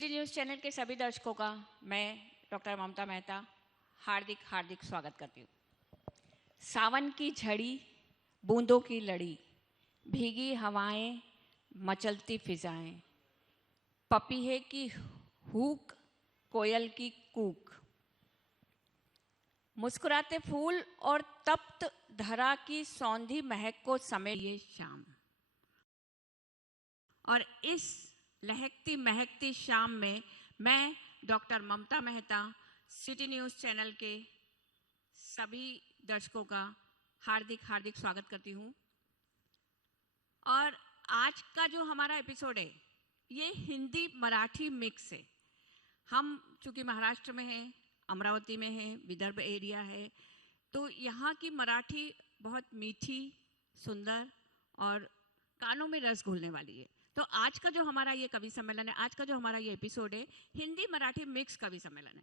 City news channel के सभी दर्शकों का मैं डॉक्टर ममता मेहता हार्दिक हार्दिक स्वागत करती हूँ। सावन की झड़ी, बूंदों की लड़ी, भीगी हवाएं, मचलती फिजाएं, पपीहे की हूक, कोयल की कूक, मुस्कुराते फूल और तप्त धरा की सौंधी महक को समेटे शाम। और इस लहकती महकती शाम में मैं डॉक्टर ममता मेहता सिटी न्यूज़ चैनल के सभी दर्शकों का हार्दिक हार्दिक स्वागत करती हूँ। और आज का जो हमारा एपिसोड है ये हिंदी मराठी मिक्स है। हम चूँकि महाराष्ट्र में हैं, अमरावती में हैं, विदर्भ एरिया है, तो यहाँ की मराठी बहुत मीठी, सुंदर और कानों में रस घोलने वाली है। तो आज का जो हमारा ये कवि सम्मेलन है, आज का जो हमारा ये एपिसोड है, हिंदी मराठी मिक्स कवि सम्मेलन है।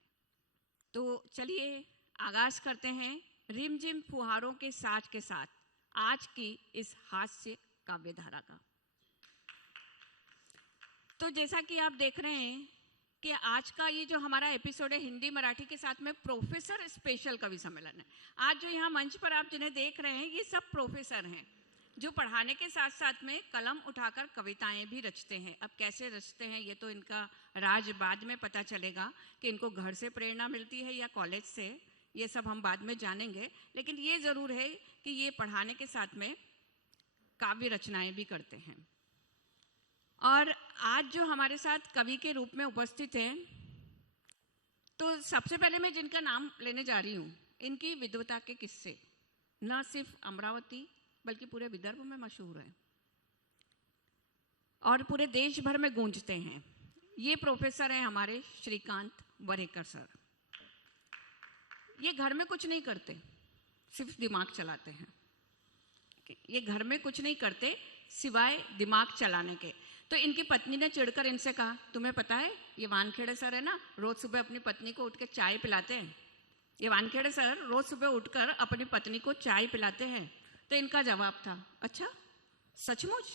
तो चलिए आगाज करते हैं रिमझिम फुहारों के साथ आज की इस हास्य काव्य धारा का। तो जैसा कि आप देख रहे हैं कि आज का ये जो हमारा एपिसोड है हिंदी मराठी के साथ में प्रोफेसर स्पेशल कवि सम्मेलन है। आज जो यहाँ मंच पर आप जिन्हें देख रहे हैं ये सब प्रोफेसर हैं जो पढ़ाने के साथ साथ में कलम उठाकर कविताएं भी रचते हैं। अब कैसे रचते हैं ये तो इनका राज बाद में पता चलेगा कि इनको घर से प्रेरणा मिलती है या कॉलेज से, ये सब हम बाद में जानेंगे। लेकिन ये ज़रूर है कि ये पढ़ाने के साथ में काव्य रचनाएं भी करते हैं। और आज जो हमारे साथ कवि के रूप में उपस्थित हैं, तो सबसे पहले मैं जिनका नाम लेने जा रही हूँ, इनकी विद्वता के किस्से न सिर्फ अमरावती बल्कि पूरे विदर्भ में मशहूर है और पूरे देश भर में गूंजते हैं। ये प्रोफेसर हैं हमारे श्रीकांत वरेकर सर। ये घर में कुछ नहीं करते, सिर्फ दिमाग चलाते हैं। ये घर में कुछ नहीं करते सिवाय दिमाग चलाने के। तो इनकी पत्नी ने चिढ़कर इनसे कहा, तुम्हें पता है ये वानखेड़े सर है ना, रोज सुबह अपनी पत्नी को उठ के चाय पिलाते हैं। ये वानखेड़े सर रोज सुबह उठकर अपनी पत्नी को चाय पिलाते हैं। तो इनका जवाब था, अच्छा सचमुच,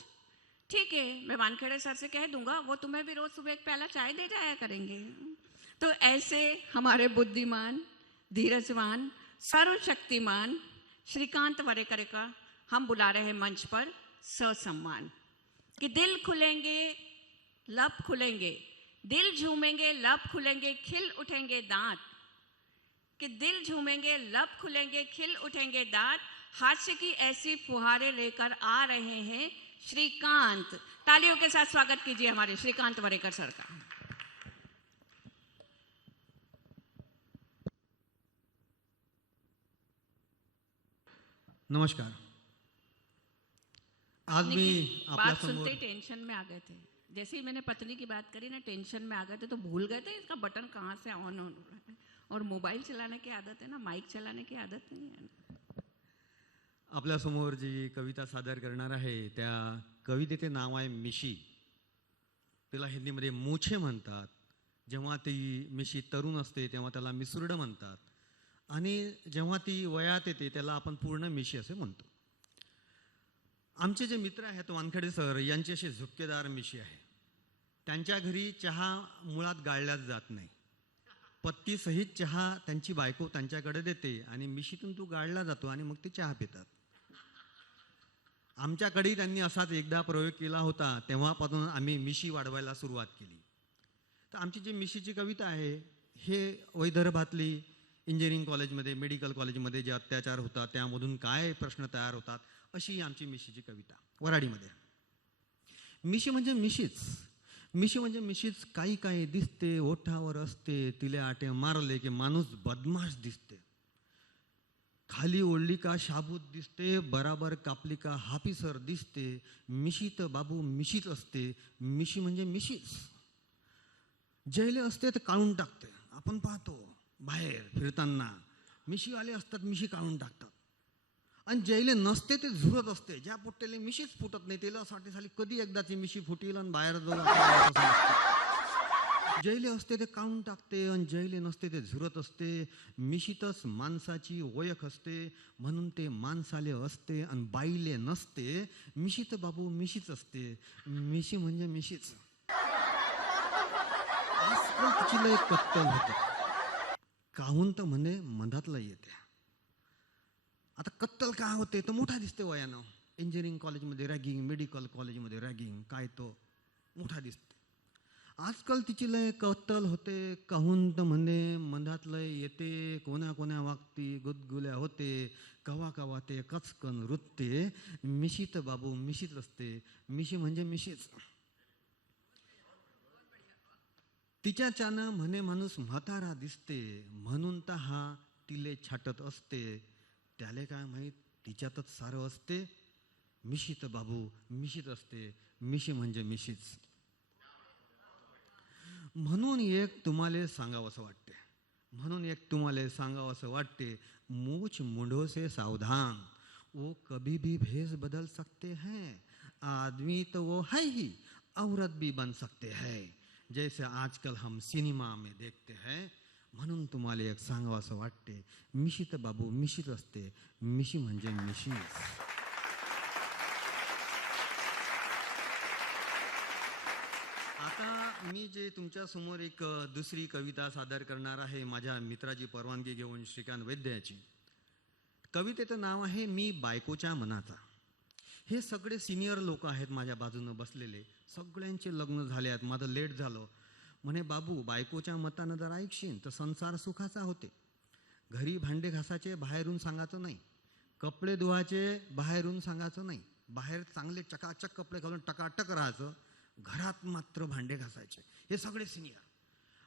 ठीक है, मैं वानखेड़े सर से कह दूंगा, वो तुम्हें भी रोज सुबह एक प्याला चाय दे जाया करेंगे। तो ऐसे हमारे बुद्धिमान, धीरजवान, सर्वशक्तिमान श्रीकांत वरेकर का हम बुला रहे हैं मंच पर ससम्मान। कि दिल खुलेंगे लब खुलेंगे, दिल झूमेंगे लब खुलेंगे, खिल उठेंगे दांत। कि दिल झूमेंगे लब खुलेंगे, खिल उठेंगे दांत, हास्य की ऐसी फुहारे लेकर आ रहे हैं श्रीकांत। तालियों के साथ स्वागत कीजिए हमारे श्रीकांत वरेकर सर का। नमस्कार। आज भी बात सुनते ही टेंशन में आ गए थे। जैसे ही मैंने पत्नी की बात करी ना, टेंशन में आ गए थे, तो भूल गए थे इसका बटन कहाँ से ऑन हो रहा है। और मोबाईल चलाने की आदत है ना, माइक चलाने की आदत नहीं है। आपल्यासमोर जी कविता सादर करणार आहे त्या कवितेचे नाव आहे मिशी। तिला हिंदीमध्ये मूछे म्हणतात। जेव्हा ती मिशी तरुण असते तेव्हा त्याला मिसुरडं म्हणतात आणि जेव्हा ती वयात येते त्याला आपण पूर्ण मिशी असे म्हणतो। आमचे जे मित्र आहेत वानखेडे सर यांची अशी झुपकेदार मिशी आहे। त्यांच्या घरी चहा मुळात गाळल्याच जात नाही। पत्ती सहित चहा त्यांची बायको त्यांच्याकडे देते आणि मिशीतून तो गाळला जातो आणि मग ते चहा पितात। आमच्याकडे त्यांनी असाच एकदा प्रयोग केला होता, तेव्हापासून आम्ही मिशी वाढवायला सुरुवात केली। तर आमची जी मिशीची कविता आहे हे विदर्भातली इंजिनिअरिंग कॉलेजमध्ये, मेडिकल कॉलेजमध्ये जे अत्याचार होतात त्यामधून काय प्रश्न तयार होतात अशी आमची मिशीची कविता वराडीमध्ये। मिशी म्हणजे मिशीच, मिशी म्हणजे मिशीच, काही काही दिसते, ओठावर असते, तिले आटे मारले की माणूस बदमाश दिसते। खाली ओढली का शाबूत दिसते, बराबर कापली का हाफिसर दिसते। मिशी तर बाबू मिशीच असते, मिशी म्हणजे मिशीच। जैले असते तर काढून टाकते। आपण पाहतो बाहेर फिरताना मिशीवाले असतात, मिशी काढून टाकतात। आणि जैले नसते ते झुरत असते, ज्या पोट्टेले मिशीच फुटत नाही त्याला साठी झाली कधी एकदाची मिशी फुटील आणि बाहेर जाऊ। जैले असते ते काढून टाकते आणि जैले नसते ते झुरत असते। मिशीतच माणसाची ओळख असते, म्हणून ते माणसाले असते आणि बाईले नसते। मिशी तर बाबू मिशीच असते, मिशी म्हणजे मिशीच। तिची लय कत्तल होतं. काहून तर म्हणे मधातलं येते. आता कत्तल का होते तर मोठा दिसते वयानं. इंजिनिअरिंग कॉलेजमध्ये रॅगिंग, मेडिकल कॉलेजमध्ये रॅगिंग, काय तो मोठा दिसते. आजकाल तिची लय कत्तल होते. काहून तर म्हणे मधात लय येते. कोण्या कोण्या वागती गुदगुल्या होते. कवा कवा ते कचकन रुतते. मिशीत बाबू मिशीत असते. मिशी म्हणजे मिशीच. तिच्याच्यानं म्हणे माणूस म्हातारा दिसते. म्हणून तर हा तिले छाटत असते. त्याले काय माहीत तिच्यातच सारं असते. मिशीत बाबू मिशीत असते. मिशी म्हणजे मिशीच. म्हणून एक तुम्हाला सांगावंसं वाटते. मूछ मुंडों से सावधान. वो कभी भी भेष बदल सकते हैं. आदमी तो वो है ही, औरत भी बन सकते हैं. जैसे आजकल हम सिनेमा में देखते हैं. म्हणून तुम्हाला एक सांगावंसं वाटते. मिशीत बाबू मिशीत असते. मिशी म्हणजे मिशीच. आता मी जे तुमच्या समोर एक दुसरी कविता सादर करणार आहे माझ्या मित्राची परवानगी घेऊन, श्रीकांत वैद्य याची. कवितेचं नाव आहे मी बायकोच्या मनाचा. हे सगळे सिनियर लोक आहेत माझ्या बाजूनं बसलेले. सगळ्यांचे लग्न झाले आहेत. माझं लेट झालं. म्हणे बाबू बायकोच्या मतानं जर ऐकशील तर संसार सुखाचा होते. घरी भांडे घासाचे बाहेरून सांगायचं नाही. कपडे धुवायचे बाहेरून सांगायचं नाही. बाहेर चांगले चकाचक कपडे घालून टकाटक राहायचं. घरात मात्र भांडे घासायचे. हे सगळे सिनियर.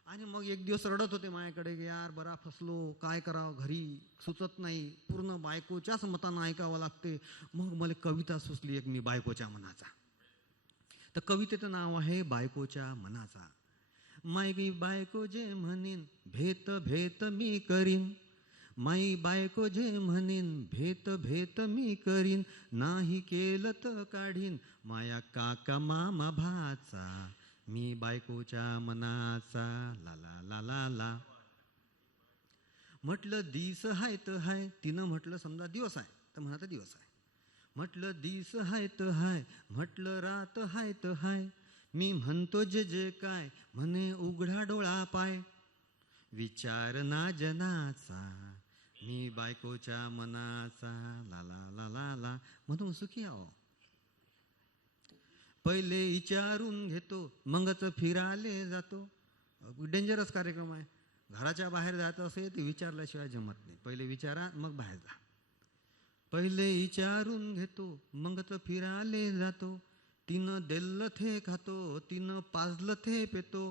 आणि मग एक दिवस रडत होते माझ्याकडे की यार बरा फसलो, काय करावं, घरी सुचत नाही, पूर्ण बायकोच्याच मतानं ऐकावं लागते. मग मला कविता सुचली एक मी बायकोच्या मनाचा. तर कवितेचं नाव आहे बायकोच्या मनाचा. माई बायको जे म्हणेन भेत भेत मी करीन. माई बायको जे म्हणेन भेत भेत मी करीन. नाही केलं तर काढीन माया काका मामा भाचा. मी बायकोच्या मनाचा. ला ला ला ला ला. म्हटलं दिस हाय तर हाय. तिनं म्हटलं समजा दिवस आहे तर म्हणा दिवस आहे. म्हटलं दिस हाय तर हाय. म्हटलं रात हाय तर हाय. मी म्हणतो जे जे काय म्हणे उघडा डोळा पाय. विचार ना जनाचा. मी बायकोच्या मनाचा. ला ला ला ला ला. म्हणून सुखी आहो. पहिले विचारून घेतो मगच फिराले जातो. डेंजरस कार्यक्रम आहे. घराच्या बाहेर जायचं असेल तर विचारल्याशिवाय जमत नाही. पहिले विचारा मग बाहेर जा. पहिले विचारून घेतो मगच फिराले जातो. तिनं देल्लं थे खातो. तिनं पाजलं थे पेतो.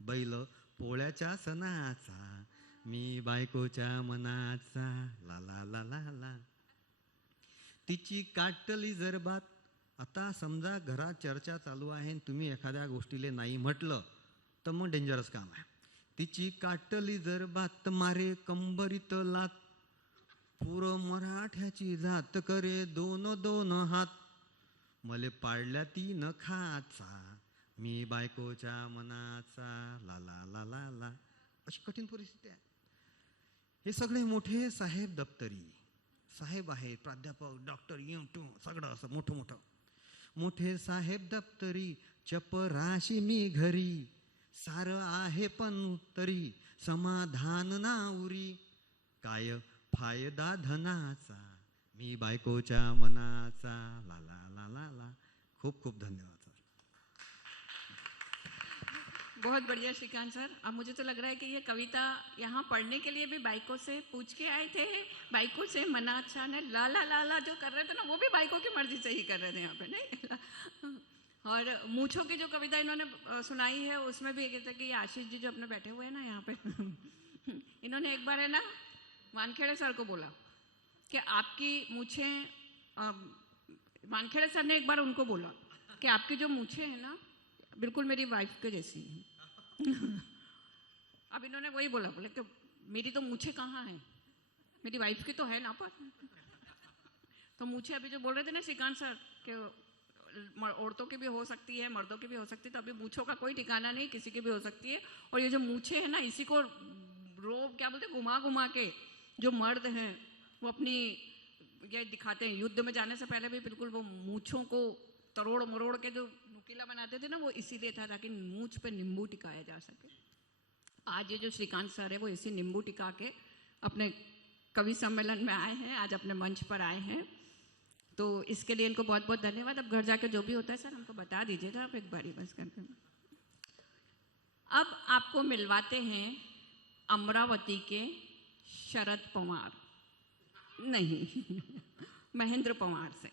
बैल पोळ्याच्या सणाचा. मी बायकोच्या मनाचा. ला ला ला ला ला. तिची काटली जर बात. आता समजा घरात चर्चा चालू आहे आणि तुम्ही एखाद्या गोष्टीले नाही म्हटलं तर मग डेंजरस काम आहे. तिची काटली जर बात मारे कंबरीत लात. पुरं मराठ्याची जात करे दोन दोन हात. मले पाडल्या तीन खाचा. मी बायकोच्या मनाचा. ला ला ला ला ला. अशी कठीण परिस्थिती आहे. हे सगळे मोठे साहेब दप्तरी साहेब आहेत. प्राध्यापक डॉक्टर सगळं असं मोठं मोठं. मोठे साहेब दप्तरी चपराशी मी घरी. सारं आहे पण तरी समाधान ना उरी. काय फायदा धनाचा. मी बायकोच्या मनाचा. ला ला ला ला ला. खूप खूप धन्यवाद सर. बहुत बढ़िया श्रीकांत सर. अब मुझे तो लग रहा है कि ये कविता यहाँ पढ़ने के लिए भी बाइकों से पूछ के आए थे. बाइकों से मना अच्छा ने लाला लाला जो कर रहे थे ना वो भी बाइकों की मर्जी से ही कर रहे थे यहाँ पे नहीं. और मूछों की जो कविता इन्होंने सुनाई है उसमें भी कहते हैं कि आशीष जी जो अपने बैठे हुए हैं ना यहाँ पे इन्होंने एक बार है ना वानखेड़े सर को बोला कि आपकी मूछें. वानखेड़े सर ने एक बार उनको बोला कि आपकी जो मूछें हैं ना बिल्कुल मेरी वाइफ के जैसी हैं. अब इन्होंने वही बोला बोले कि मेरी तो मूछें कहाँ हैं, मेरी वाइफ की तो है ना पर. तो मूछें अभी जो बोल रहे थे ना श्रीकांत सर कि औरतों की भी हो सकती है मर्दों की भी हो सकती है. तो अभी मूछों का कोई ठिकाना नहीं, किसी की भी हो सकती है. और ये जो मूछें हैं ना इसी को क्या बोलते हैं घुमा घुमा के जो मर्द हैं वो अपनी ये दिखाते हैं. युद्ध में जाने से पहले भी बिल्कुल वो मूछों को तरोड़ मरोड़ के जो नुकीला बनाते थे ना वो इसीलिए था ताकि मूछ पे नींबू टिकाया जा सके. आज ये जो श्रीकांत सर है वो इसी नींबू टिका के अपने कवि सम्मेलन में आए हैं, आज अपने मंच पर आए हैं, तो इसके लिए इनको बहुत बहुत धन्यवाद। अब घर जाके जो भी होता है सर हमको बता दीजिएगा आप एक बारी बस करके। अब आपको मिलवाते हैं अमरावती के शरद पवार, नहीं महेंद्र पवार से,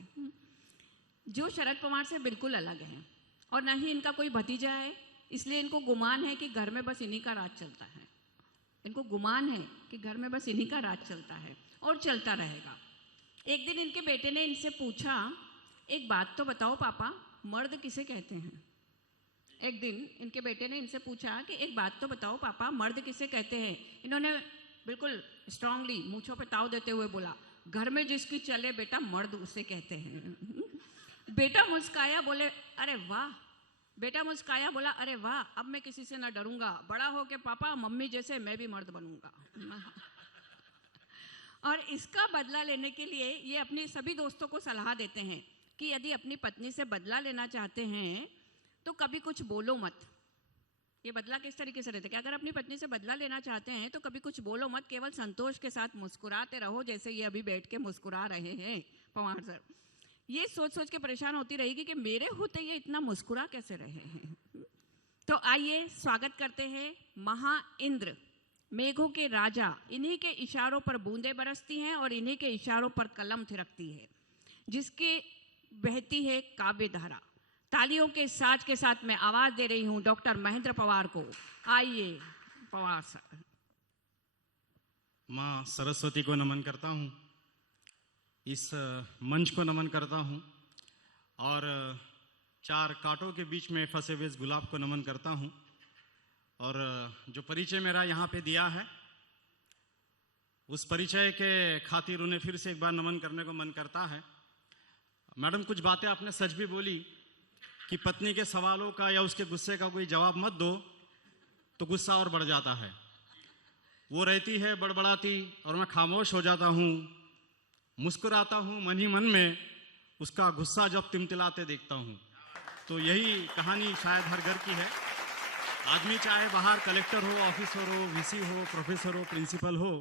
जो शरद पवार से बिल्कुल अलग हैं और ना ही इनका कोई भतीजा है, इसलिए इनको गुमान है कि घर में बस इन्हीं का राज चलता है। इनको गुमान है कि घर में बस इन्हीं का राज चलता है और चलता रहेगा। एक दिन इनके बेटे ने इनसे पूछा, एक बात तो बताओ पापा, मर्द किसे कहते हैं? एक दिन इनके बेटे ने इनसे पूछा कि एक बात तो बताओ पापा, मर्द किसे कहते हैं? इन्होंने बिल्कुल स्ट्रांगली मूंछों पे ताव देते हुए बोला, घर में जिसकी चले बेटा मर्द उसे कहते हैं। बेटा मुस्काया, बोले अरे वाह। बेटा मुस्काया, बोला अरे वाह, अब मैं किसी से ना डरूंगा, बड़ा हो के पापा मम्मी जैसे मैं भी मर्द बनूंगा। और इसका बदला लेने के लिए ये अपने सभी दोस्तों को सलाह देते हैं कि यदि अपनी पत्नी से बदला लेना चाहते हैं तो कभी कुछ बोलो मत। ये बदला किस तरीके से रहता है कि अगर अपनी पत्नी से बदला लेना चाहते हैं तो कभी कुछ बोलो मत, केवल संतोष के साथ मुस्कुराते रहो, जैसे ये अभी बैठ के मुस्कुरा रहे हैं पवार सर। ये सोच सोच के परेशान होती रहेगी कि मेरे होते ये इतना मुस्कुरा कैसे रहे हैं। तो आइए स्वागत करते हैं महा इंद्र, मेघों के राजा, इन्हीं के इशारों पर बूंदें बरसती हैं और इन्हीं के इशारों पर कलम थिरकती है, जिसके बहती है काव्य धारा। तालियों के साज के साथ मैं आवाज दे रही हूं डॉक्टर महेंद्र पवार को। आइए पवार सर। माँ सरस्वती को नमन करता हूँ, इस मंच को नमन करता हूँ और चार कांटों के बीच में फंसे हुए इस गुलाब को नमन करता हूँ। और जो परिचय मेरा यहाँ पे दिया है उस परिचय के खातिर उन्हें फिर से एक बार नमन करने को मन करता है। मैडम कुछ बातें आपने सच भी बोली कि पत्नी के सवालों का या उसके गुस्से का कोई जवाब मत दो तो गुस्सा और बढ़ जाता है। वो रहती है बड़बड़ाती और मैं खामोश हो जाता हूँ, मुस्कुराता हूँ मन ही मन में, उसका गुस्सा जब तिमतिलाते देखता हूँ। तो यही कहानी शायद हर घर की है। आदमी चाहे बाहर कलेक्टर हो, ऑफिसर हो, वीसी हो, प्रोफेसर हो, प्रिंसिपल हो,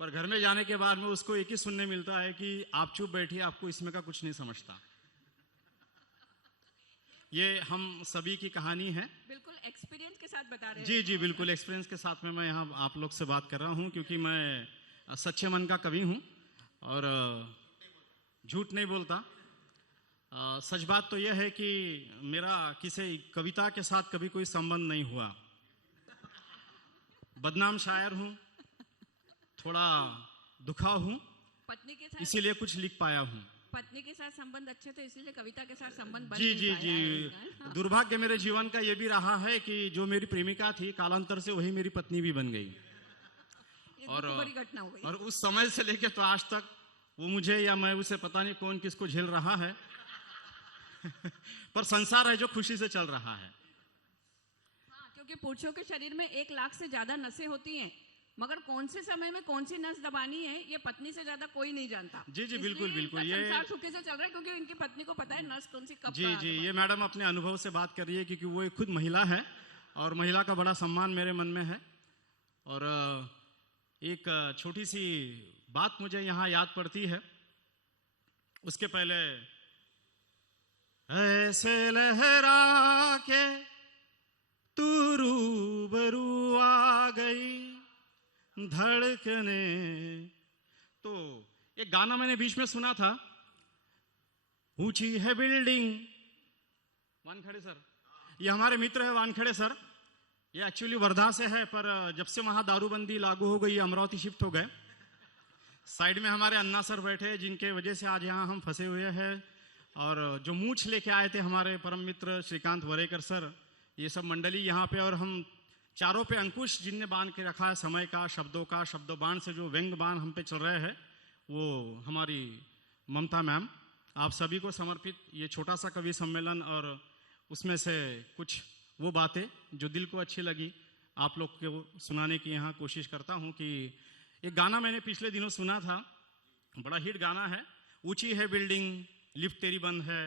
पर घर में जाने के बाद में उसको एक ही सुनने मिलता है कि आप चुप बैठिए, आपको इसमें का कुछ नहीं समझता। ये हम सभी की कहानी है। बिल्कुल एक्सपीरियंस के साथ बता रहे हैं। जी जी बिल्कुल एक्सपीरियंस के साथ में मैं यहाँ आप लोग से बात कर रहा हूँ, क्योंकि मैं सच्चे मन का कवि हूँ और झूठ नहीं बोलता। सच बात तो यह है कि मेरा किसी कविता के साथ कभी कोई संबंध नहीं हुआ। बदनाम शायर हूँ, थोड़ा दुखा हूँ, पत्नी के साथ इसीलिए कुछ लिख पाया हूँ। पत्नी के साथ संबंध अच्छे थे इसलिए कविता के साथ संबंध बन जी नहीं जी पाया जी है। दुर्भाग्य मेरे जीवन का ये भी रहा है कि जो मेरी प्रेमिका थी कालांतर से वही मेरी पत्नी भी बन गई। ये तो बड़ी घटना हो गई। और उस समय से लेके तो आज तक वो मुझे या मैं उसे पता नहीं कौन किसको झेल रहा है। पर संसार है जो खुशी से चल रहा है। हाँ, क्योंकि पुरुषों के शरीर में 1 लाख से ज्यादा नसें होती हैं, मगर कौन से समय में कौन सी नस दबानी है ये पत्नी से ज्यादा कोई नहीं जानता। जी जी बिल्कुल बिल्कुल। ये ये संसार सुखी से चल रहा है क्योंकि इनकी पत्नी को पता है नस कौन सी कब जी जी ये मैडम अपने अनुभव से बात कर रही है, क्योंकि वो एक खुद महिला है और महिला का बड़ा सम्मान मेरे मन में है। और एक छोटी सी बात मुझे यहाँ याद पड़ती है। उसके पहले ऐसे लहरा के तू रूबरू आ गई धड़कने। तो एक गाना मैंने बीच में सुना था, ऊंची है बिल्डिंग। वानखेड़े सर, ये हमारे मित्र है वानखेड़े सर। ये एक्चुअली वर्धा से है, पर जब से वहां दारूबंदी लागू हो गई अमरावती शिफ्ट हो गए। साइड में हमारे अन्ना सर बैठे जिनके वजह से आज यहाँ हम फंसे हुए हैं। और जो मूछ लेके आए थे हमारे परम मित्र श्रीकांत वरेकर सर, ये सब मंडली यहाँ पे, और हम चारों पे अंकुश जिनने बांध के रखा है समय का, शब्दों का, शब्दों बाण से जो व्यंग बाण हम पे चल रहे हैं, वो हमारी ममता मैम। आप सभी को समर्पित ये छोटा सा कवि सम्मेलन और उसमें से कुछ वो बातें जो दिल को अच्छी लगी आप लोग को सुनाने की यहाँ कोशिश करता हूँ। कि एक गाना मैंने पिछले दिनों सुना था, बड़ा हिट गाना है, ऊंची है बिल्डिंग लिफ्ट तेरी बंद है,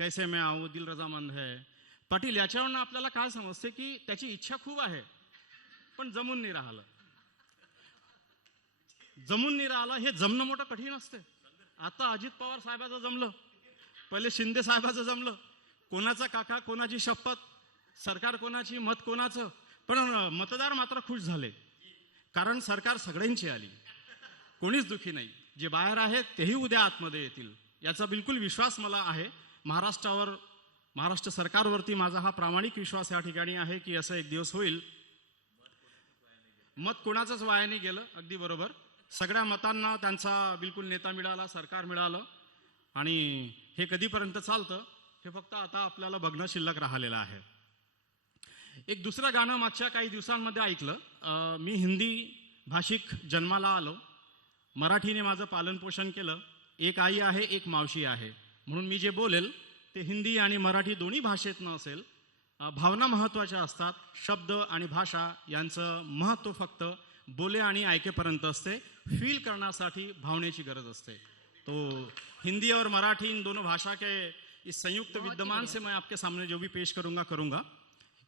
कैसे मैं आऊँ दिल रजामंद है। पाटील याच्यावरनं आपल्याला काय समजते की त्याची इच्छा खूप आहे, पण जमून नाही राहिलं. जमून नाही राहिलं हे जमणं मोठं कठीण असते. आता अजित पवार साहेबाचं जमलं, पहिले शिंदे साहेबाचं जमलं, कोणाचा काका कोणाची शपथ, सरकार कोणाची, मत कोणाचं, पण मतदार मात्र खुश झाले, कारण सरकार सगळ्यांची आली, कोणीच दुखी नाही. जे बाहेर आहेत तेही उद्या आतमध्ये येतील याचा बिलकुल विश्वास मला आहे. महाराष्ट्र सरकारवरती माझा हा प्रामाणिक विश्वास या ठिकाणी आहे की असं एक दिवस होईल. मत कोणाचंच वाया नाही गेलं, अगदी बरोबर. सगळ्या मतांना त्यांचा बिलकुल नेता मिळाला, सरकार मिळालं, आणि हे कधीपर्यंत चालतं हे फक्त आता आपल्याला बघणं शिल्लक राहिलेलं आहे. एक दुसरं गाणं मागच्या काही दिवसांमध्ये ऐकलं. मी हिंदी भाषिक जन्माला आलो, मराठीने माझं पालनपोषण केलं, एक आई आहे एक मावशी आहे, म्हणून मी जे बोलेल ते हिंदी आणि मराठी दोन्ही भाषेतनं असेल. भावना महत्त्वाच्या असतात, शब्द आणि भाषा यांचं महत्त्व फक्त बोले आणि ऐकेपर्यंत असते, फील करण्यासाठी भावनेची गरज असते. तो हिंदी और मराठी इन दोनों भाषा के इस संयुक्त विद्यमान से मैं आपके सामने जो भी पेश करूंगा.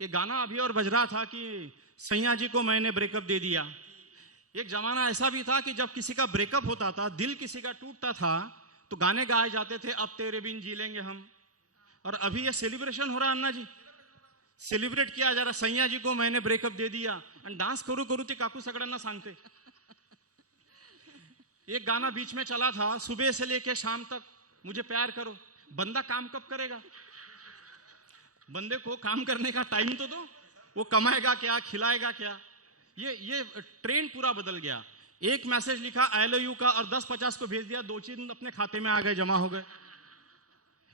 ये गाना अभी और बज रहा था कि सैया जी को मैंने ब्रेकअप दे दिया. एक जमाना ऐसा भी था कि जब किसी का ब्रेकअप होता था, दिल किसी का टूटता था, तो गाने गाए जाते थे, अब तेरे बिन जी लेंगे हम. और अभी ये सेलिब्रेशन हो रहा है, अन्ना जी, सेलिब्रेट किया जा रहा, सैया जी को मैंने ब्रेकअप दे दिया, आणि डान्स करू करू ते काकू सगळ्यांना सांगते. एक गाना बीच में चला था, सुबह से लेके शाम तक मुझे प्यार करो. बंदा काम कब करेगा? बंदे को काम करने का टाइम तो दो, वो कमाएगा क्या, खिलाएगा क्या? ये ट्रेंड पूरा बदल गया. एक मैसेज लिखा आई लव यू का और 10-50 को भेज दिया, 2-3 अपने खाते में आ गए, जमा हो गए.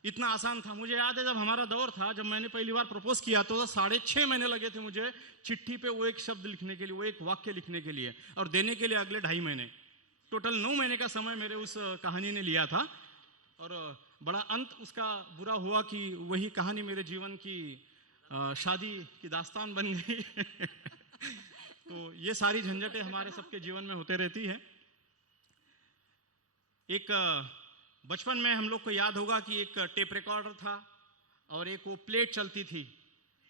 इतना आसान था. मुझे याद है जब हमारा दौर था, जब मैंने पहली बार प्रपोज किया तो 6.5 महीने लगे थे मुझे चिट्ठी पे वो एक शब्द लिखने के लिए, वो एक वाक्य लिखने के लिए, और देने के लिए अगले 2.5 महीने. टोटल 9 महीने का समय मेरे उस कहानी ने लिया था, और बड़ा अंत उसका बुरा हुआ कि वही कहानी मेरे जीवन की शादी की दास्तान बन गई. तो ये सारी झंझटें हमारे सबके जीवन में होते रहती है. एक बचपन में हम लोग को याद होगा कि एक टेप रिकॉर्डर था और एक वो प्लेट चलती थी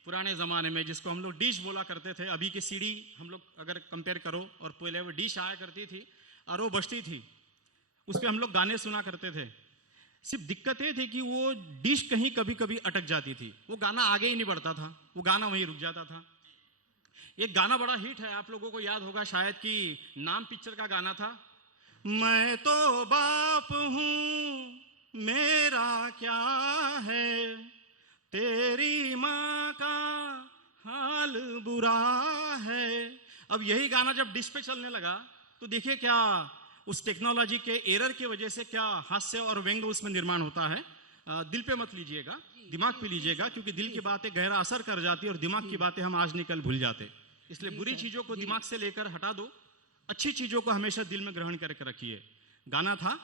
पुराने ज़माने में, जिसको हम लोग डिश बोला करते थे. अभी की सीडी हम लोग अगर कंपेयर करो, और पहले वो डिश आया करती थी और वो बजती थी, उस पर हम लोग गाने सुना करते थे. सिर्फ दिक्कत ये थी कि वो डिश कहीं कभी कभी अटक जाती थी, वो गाना आगे ही नहीं बढ़ता था, वो गाना वहीं रुक जाता था. एक गाना बड़ा हिट है, आप लोगों को याद होगा शायद, कि नाम पिक्चर का गाना था, मैं तो बाप हूं मेरा क्या है, तेरी माँ का हाल बुरा है. अब यही गाना जब डिश पे चलने लगा तो देखिए क्या उस टेक्नोलॉजी के एरर की वजह से क्या हास्य और व्यंग उसमें निर्माण होता है. दिल पे मत लीजिएगा, दिमाग पे लीजिएगा, क्योंकि दिल की बातें गहरा असर कर जाती है और दिमाग की बातें हम आज निकल भूल जाते. इसलिए बुरी चीजों को दिमाग से लेकर हटा दो, अच्छी चीजों को हमेशा दिल में ग्रहण करके रखिए. गाना था,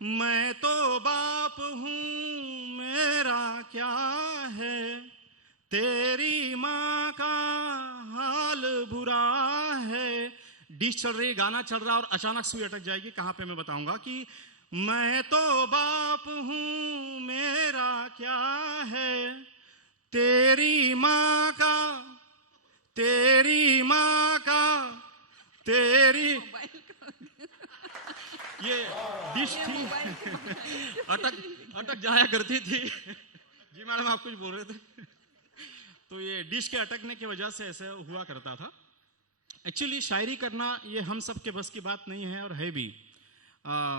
मैं तो बाप हूं मेरा क्या है, तेरी माँ का हाल बुरा है. डिश चल रही, गाना चल रहा, और अचानक सुई अटक जाएगी. कहां पे मैं बताऊंगा कि मैं तो बाप हूं मेरा क्या है, तेरी माँ का, तेरी माँ का, तेरी. ये डिश थी, अटक जाया करती थी. जी मैडम, आप कुछ बोल रहे थे. तो ये डिश के अटकने की वजह से ऐसा हुआ करता था. एक्चुअली शायरी करना ये हम सब के बस की बात नहीं है, और है भी.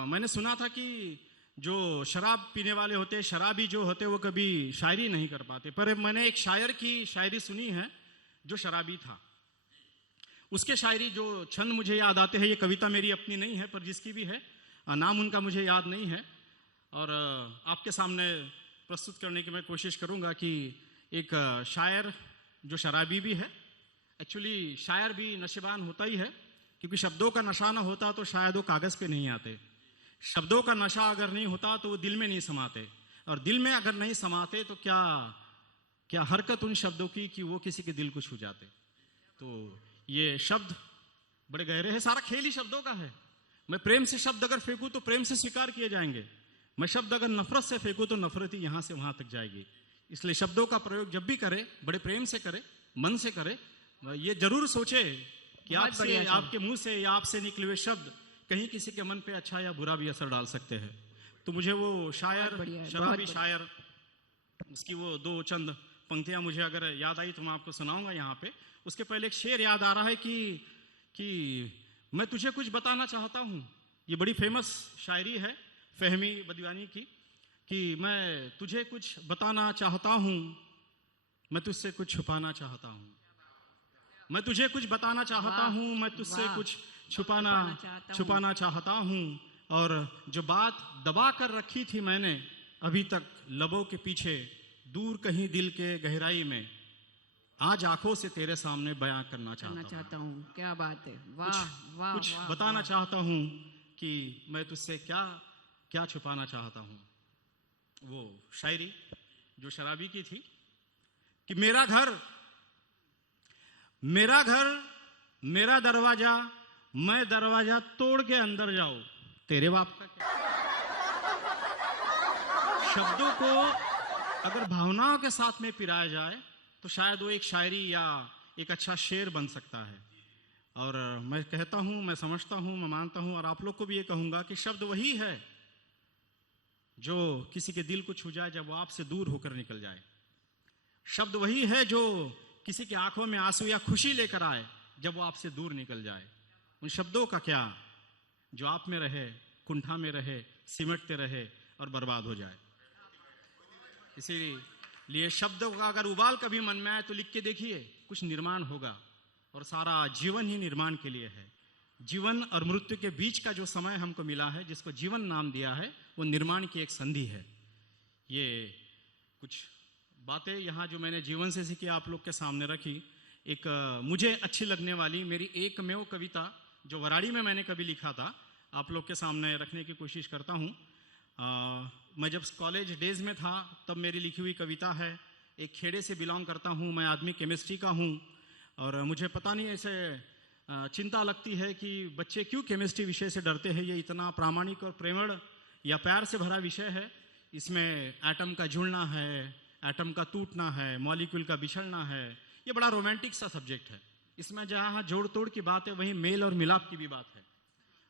मैंने सुना था कि जो शराब पीने वाले होते, शराबी जो होते, वो कभी शायरी नहीं कर पाते. पर मैंने एक शायर की शायरी सुनी है जो शराबी था. उसके शायरी जो छंद मुझे याद आते हैं, ये कविता मेरी अपनी नहीं है, पर जिसकी भी है, नाम उनका मुझे याद नहीं है, और आपके सामने प्रस्तुत करने की मैं कोशिश करूंगा. कि एक शायर जो शराबी भी है, एक्चुअली शायर भी नशेबान होता ही है, क्योंकि शब्दों का नशा ना होता तो शायद वो कागज पे नहीं आते. शब्दों का नशा अगर नहीं होता तो वो दिल में नहीं समाते, और दिल में अगर नहीं समाते तो क्या क्या हरकत उन शब्दों की कि वो किसी के दिल को छू जाते. तो ये शब्द बड़े गहरे हैं, सारा खेल ही शब्दों का है. मैं प्रेम से शब्द अगर फेंकूं तो प्रेम से स्वीकार किए जाएंगे, मैं शब्द अगर नफरत से फेंकूं तो नफरत ही यहां से वहां तक जाएगी. इसलिए शब्दों का प्रयोग जब भी करे, बड़े प्रेम से करे, मन से करे, ये जरूर सोचे कि बहुत आपसे बढ़िया सर। आपके मुंह से या आपसे निकले हुए शब्द कहीं किसी के मन पे अच्छा या बुरा भी असर डाल सकते हैं। तो मुझे वो शायर, बहुत बढ़िया है, शराबी बहुत बढ़िया। शायर, उसकी वो दो चंद पंक्तियां मुझे अगर याद आई तो मैं आपको सुनाऊंगा यहाँ पे। उसके पहले एक शेर याद आ रहा है कि मैं तुझे कुछ बताना चाहता हूँ। ये बड़ी फेमस शायरी है फहमी बदवानी की, कि मैं तुझे कुछ बताना चाहता हूँ, मैं तुझसे कुछ छुपाना चाहता हूँ। मैं तुझे कुछ बताना चाहता वाह, हूँ, मैं तुझसे वाह। कुछ छुपाना चाहता हूँ। छुपाना चाहता हूँ। और जो बात दबा कर रखी थी मैंने अभी तक लबों के पीछे, दूर कहीं दिल के गहराई में, आज आंखों से तेरे सामने बयां करना करना चाहता हूँ। चाहता हूँ। क्या बात है, वाह वाह कुछ वाह, बताना वाह। चाहता हूँ कि मैं तुझसे क्या क्या छुपाना चाहता हूँ। वो शायरी जो शराबी की थी कि मेरा घर मेरा दरवाजा, मैं दरवाजा तोड़ के अंदर जाऊं, तेरे बाप का क्या। शब्दों को अगर भावनाओं के साथ में पिराया जाए तो शायद वो एक शायरी या एक अच्छा शेर बन सकता है। और मैं कहता हूं, मैं समझता हूं, मैं मानता हूं और आप लोग को भी ये कहूंगा कि शब्द वही है जो किसी के दिल को छू जाए जब वो आपसे दूर होकर निकल जाए। शब्द वही है जो किसी की आंखों में आंसू या खुशी लेकर आए जब वो आपसे दूर निकल जाए। उन शब्दों का क्या जो आप में रहे, कुंठा में रहे, सिमटते रहे और बर्बाद हो जाए। इसीलिए शब्दों का अगर उबाल कभी मन में आए तो लिख के देखिए, कुछ निर्माण होगा। और सारा जीवन ही निर्माण के लिए है। जीवन और मृत्यु के बीच का जो समय हमको मिला है, जिसको जीवन नाम दिया है, वो निर्माण की एक संधि है। ये कुछ बातें यहाँ जो मैंने जीवन से सीखी आप लोग के सामने रखी। एक मुझे अच्छी लगने वाली मेरी एकमेव कविता जो वराड़ी में मैंने कभी लिखा था, आप लोग के सामने रखने की कोशिश करता हूँ। मैं जब कॉलेज डेज में था तब मेरी लिखी हुई कविता है। एक खेड़े से बिलोंग करता हूँ, मैं आदमी केमिस्ट्री का हूँ और मुझे पता नहीं ऐसे चिंता लगती है कि बच्चे क्यों केमिस्ट्री विषय से डरते हैं। ये इतना प्रामाणिक और प्रेमळ या प्यार से भरा विषय है। इसमें एटम का जुड़ना है, एटम का टूटना है, मॉलिक्यूल का बिछड़ना है। ये बड़ा रोमांटिक सा सब्जेक्ट है। इसमें जहाँ जोड़ तोड़ की बात है वहीं मेल और मिलाप की भी बात है।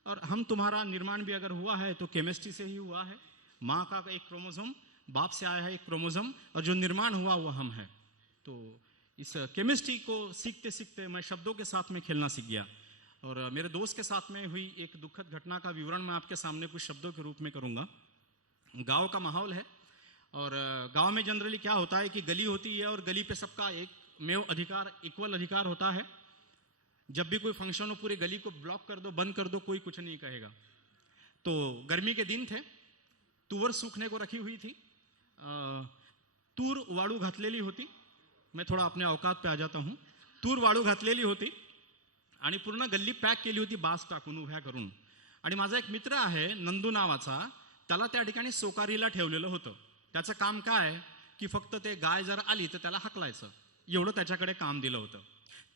और हम तुम्हारा निर्माण भी अगर हुआ है तो केमिस्ट्री से ही हुआ है। माँ का एक क्रोमोसोम, बाप से आया है एक क्रोमोसोम, और जो निर्माण हुआ वो हम है। तो इस केमिस्ट्री को सीखते सीखते मैं शब्दों के साथ में खेलना सीख गया। और मेरे दोस्त के साथ में हुई एक दुखद घटना का विवरण मैं आपके सामने कुछ शब्दों के रूप में करूंगा। गांव का माहौल है और गांव में जनरली क्या होता है कि गली होती है और गली पे सबका एक मेव अधिकार, इक्वल अधिकार होता है। जब भी कोई फंक्शन हो पूरी गली को ब्लॉक कर दो, बंद कर दो, कोई कुछ नहीं कहेगा। तो गर्मी के दिन थे, तुवर सूखने को रखी हुई थी, तूर वाळू घातलेली होती। मैं थोड़ा अपने औकात पे आ जाता हूँ। तूर वाळू घातलेली होती आणि पूर्ण गल्ली पॅक केली होती बास टाकून, उभ्या करून। आणि माझा एक मित्र आहे नंदू नावाचा, त्याला त्या ठिकाणी सोकारीला ठेवलेलं होतं। त्याचं काम काय की फक्त ते गाय जर आली तर त्याला हकलायचं, एवढं त्याच्याकडे काम दिलं होतं।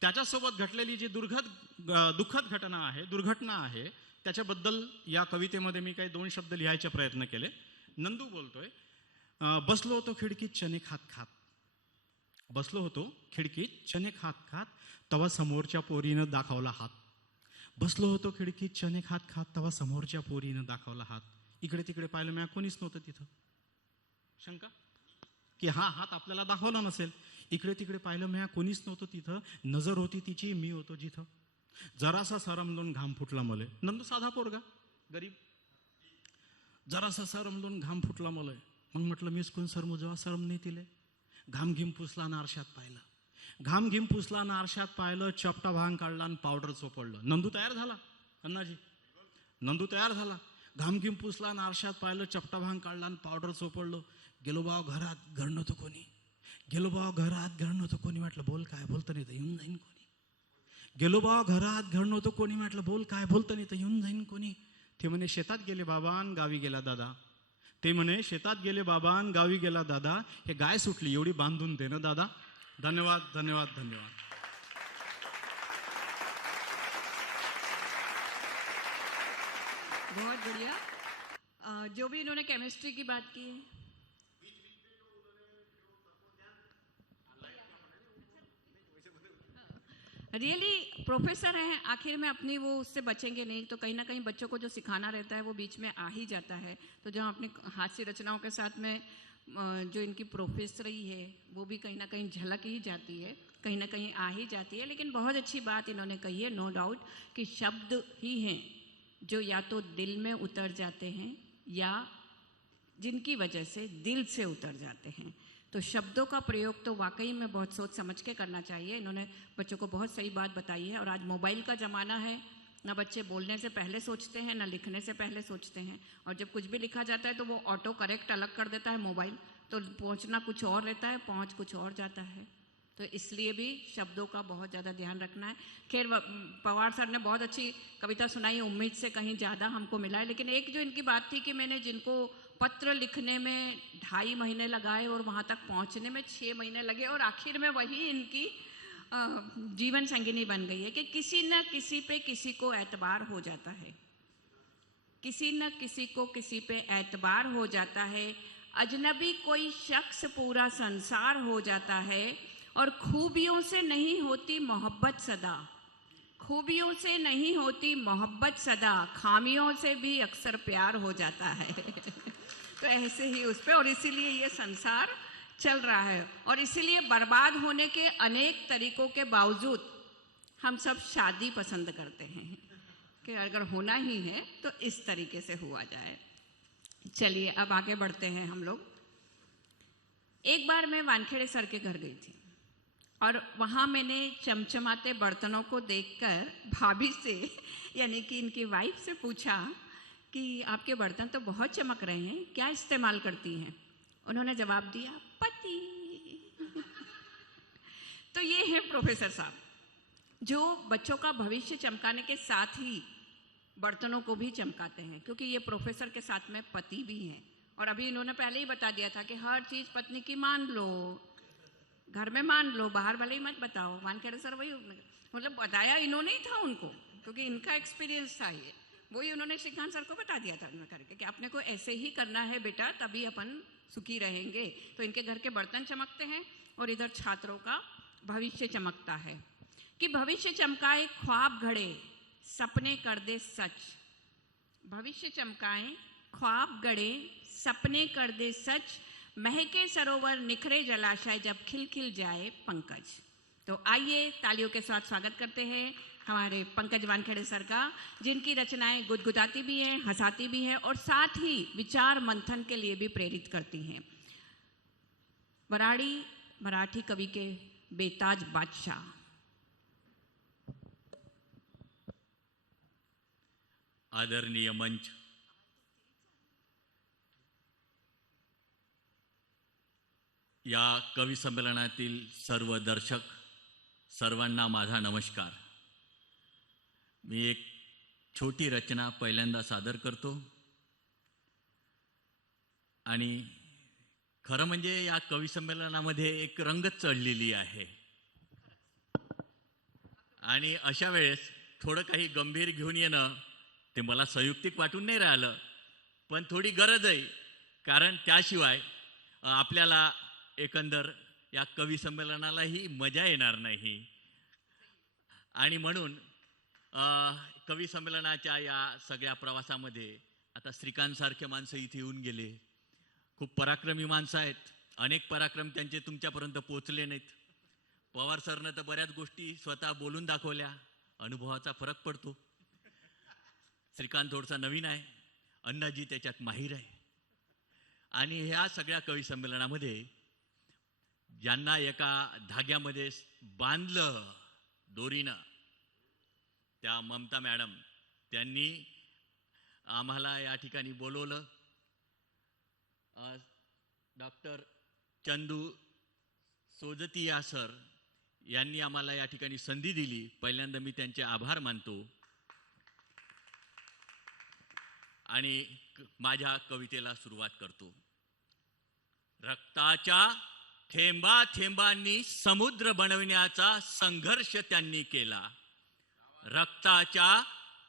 त्याच्यासोबत घडलेली जी दुःखद घटना आहे, दुर्घटना आहे, त्याच्याबद्दल या कवितेमध्ये मी काही 2 शब्द लिहायचे प्रयत्न केले। नंदू बोलतोय, बसलो होतो खिडकीत चणे खात खात, बसलो होतो खिडकीत चणे खात खात, तवा समोरच्या पोरीनं दाखवला हात। बसलो होतो खिडकीत चणे खात खात, तवा समोरच्या पोरीनं दाखवला हात। इकडे तिकडे पाहिलं, मी कोणीच नव्हतं तिथं। शंका की हा हात आपल्याला दाखवला नसेल। इकडे तिकडे पाहिलं, मी कोणीच नव्हतं तिथं। नजर होती तिची, मी होतो जिथं। जरासा सरमलोन घाम फुटला मले। नंदू साधा पोरगा, गरीब। जरासा सरमलोन घाम फुटला मले। मग म्हटलं मीच कोण सरमू, जेव्हा सरम नाही तिले। घाम घिम पुसला ना आरशात पाहिलं, घाम घिम पुसला ना आरशात पाहिलं, चपटा भांग काढला आणि पावडर चोपडलं। नंदू तयार झाला अण्णाजी, नंदू तयार झाला। घाम घिम पुसला ना आरशात पाहिलं, चपटा भांग काढला आणि पावडर चोपडलं। गेलो बाव घरात, घर नव्हतं कोणी। गेलो बाव घरात, घर नव्हतं कोणी। म्हटलं बोल काय, बोलतं नाही तर येऊन जाईन कोणी। गेलो बाव घरात, घर नव्हतं कोणी। म्हटलं बोल काय, बोलतं नाही तर येऊन जाईन कोणी। ते म्हणे शेतात गेले बाबान, गावी गेला दादा। ते म्हणे शेतात गेले बाबान, गावी गेला दादा। हे गाय सुटली एवढी बांधून दे ना दादा। धन्यवाद धन्यवाद धन्यवाद। बहुत बढ़िया। जो भी इन्होंने केमिस्ट्री की बात की, रियली प्रोफेसर हैं, आखिर में अपनी वो उससे बचेंगे नहीं, तो कहीं ना कहीं बच्चों को जो सिखाना रहता है वो बीच में आ ही जाता है। तो जहाँ अपनी हास्य रचनाओं के साथ में जो इनकी प्रोफेसरी है वो भी कहीं ना कहीं झलक ही जाती है, कहीं ना कहीं आ ही जाती है। लेकिन बहुत अच्छी बात इन्होंने कही है, नो डाउट, कि शब्द ही हैं जो या तो दिल में उतर जाते हैं या जिनकी वजह से दिल से उतर जाते हैं। तो शब्दों का प्रयोग तो वाकई में बहुत सोच समझ के करना चाहिए। इन्होंने बच्चों को बहुत सही बात बताई है। और आज मोबाइल का ज़माना है, ना बच्चे बोलने से पहले सोचते हैं ना लिखने से पहले सोचते हैं, और जब कुछ भी लिखा जाता है तो वो ऑटो करेक्ट अलग कर देता है मोबाइल, तो पहुंचना कुछ और रहता है, पहुंच कुछ और जाता है। तो इसलिए भी शब्दों का बहुत ज़्यादा ध्यान रखना है। खैर पवार सर ने बहुत अच्छी कविता सुनाई, उम्मीद से कहीं ज़्यादा हमको मिला है। लेकिन एक जो इनकी बात थी कि मैंने जिनको पत्र लिखने में 2.5 महीने लगाए और वहाँ तक पहुँचने में 6 महीने लगे, और आखिर में वही इनकी जीवन संगिनी बन गई है कि किसी न किसी पे किसी को एतबार हो जाता है, किसी न किसी को किसी पे एतबार हो जाता है। अजनबी कोई शख्स पूरा संसार हो जाता है, और खूबियों से नहीं होती मोहब्बत सदा, खूबियों से नहीं होती मोहब्बत सदा, खामियों से भी अक्सर प्यार हो जाता है। तो ऐसे ही उस पे, और इसीलिए ये संसार चल रहा है, और इसीलिए बर्बाद होने के अनेक तरीकों के बावजूद हम सब शादी पसंद करते हैं कि अगर होना ही है तो इस तरीके से हुआ जाए। चलिए अब आगे बढ़ते हैं हम लोग। एक बार मैं वानखेड़े सर के घर गई थी, और वहाँ मैंने चमचमाते बर्तनों को देखकर भाभी से, यानी कि इनकी वाइफ से पूछा कि आपके बर्तन तो बहुत चमक रहे हैं, क्या इस्तेमाल करती हैं? उन्होंने जवाब दिया, पति। तो ये है प्रोफेसर साहब, जो बच्चों का भविष्य चमकाने के साथ ही बर्तनों को भी चमकाते हैं, क्योंकि ये प्रोफेसर के साथ में पति भी हैं। और अभी इन्होंने पहले ही बता दिया था कि हर चीज़ पत्नी की मान लो, घर में मान लो, बाहर भले ही मत बताओ। वानखेड़े सर वही मतलब बताया इन्होंने ही था उनको, क्योंकि इनका एक्सपीरियंस था ये, वही उन्होंने श्रीकांत सर को बता दिया था करके कि आपने को ऐसे ही करना है बेटा, तभी अपन सुखी रहेंगे। तो इनके घर के बर्तन चमकते हैं और इधर छात्रों का भविष्य चमकता है कि भविष्य चमकाए ख्वाब घड़े, सपने कर दे सच। भविष्य चमकाए ख्वाब गढ़े, सपने कर दे सच, महके सरोवर निखरे जलाशय, जब खिल खिल जाए पंकज। तो आइए तालियों के साथ स्वागत करते हैं हमारे पंकज वानखेड़े सर का, जिनकी रचनाएं गुदगुदाती भी हैं, हंसाती भी हैं और साथ ही विचार मंथन के लिए भी प्रेरित करती हैं। वराड़ी मराठी कवि के बेताज बादशाह। आदरणीय मंच, या कवी संमेलनातील सर्व दर्शक, सर्वांना माझा नमस्कार। मी एक छोटी रचना पहिल्यांदा सादर करतो, आणि खरं म्हणजे या कवी संमेलनामध्ये एक रंगत चढलेली आहे, आणि अशा वेळेस थोडं काही गंभीर घेऊन येणं ते मला संयुक्तिक वाटून नाही राहिलं, पण थोडी गरज आहे, कारण त्याशिवाय आपल्याला एकंदर या कवी संमेलनालाही मजा येणार नाही। आणि म्हणून कवी संमेलनाच्या या सगळ्या प्रवासामध्ये आता श्रीकांत सारखे माणसं इथे येऊन गेले, खूप पराक्रमी माणसं आहेत, अनेक पराक्रम त्यांचे तुमच्यापर्यंत पोहोचले नाहीत। पवार सरनं तर बऱ्याच गोष्टी स्वतः बोलून दाखवल्या, अनुभवाचा फरक पडतो। श्रीकांत थोडसा नवीन आहे, अण्णाजी त्याच्यात माहीर आहे, आणि ह्या सगळ्या कवी संमेलनामध्ये ज्यांना एका धाग्यामध्ये बांधलं दोरीनं, त्या ममता मॅडम, त्यांनी आम्हाला या ठिकाणी बोलवलं। डॉक्टर चंदू सोजतिया सर यांनी आम्हाला या ठिकाणी संधी दिली, पहिल्यांदा मी त्यांचे आभार मानतो। आणि माझ्या कवितेला सुरुवात करतो। रक्ताच्या थेंबा थेंबांनी समुद्र बनवण्याचा संघर्ष त्यांनी केला। रक्ताच्या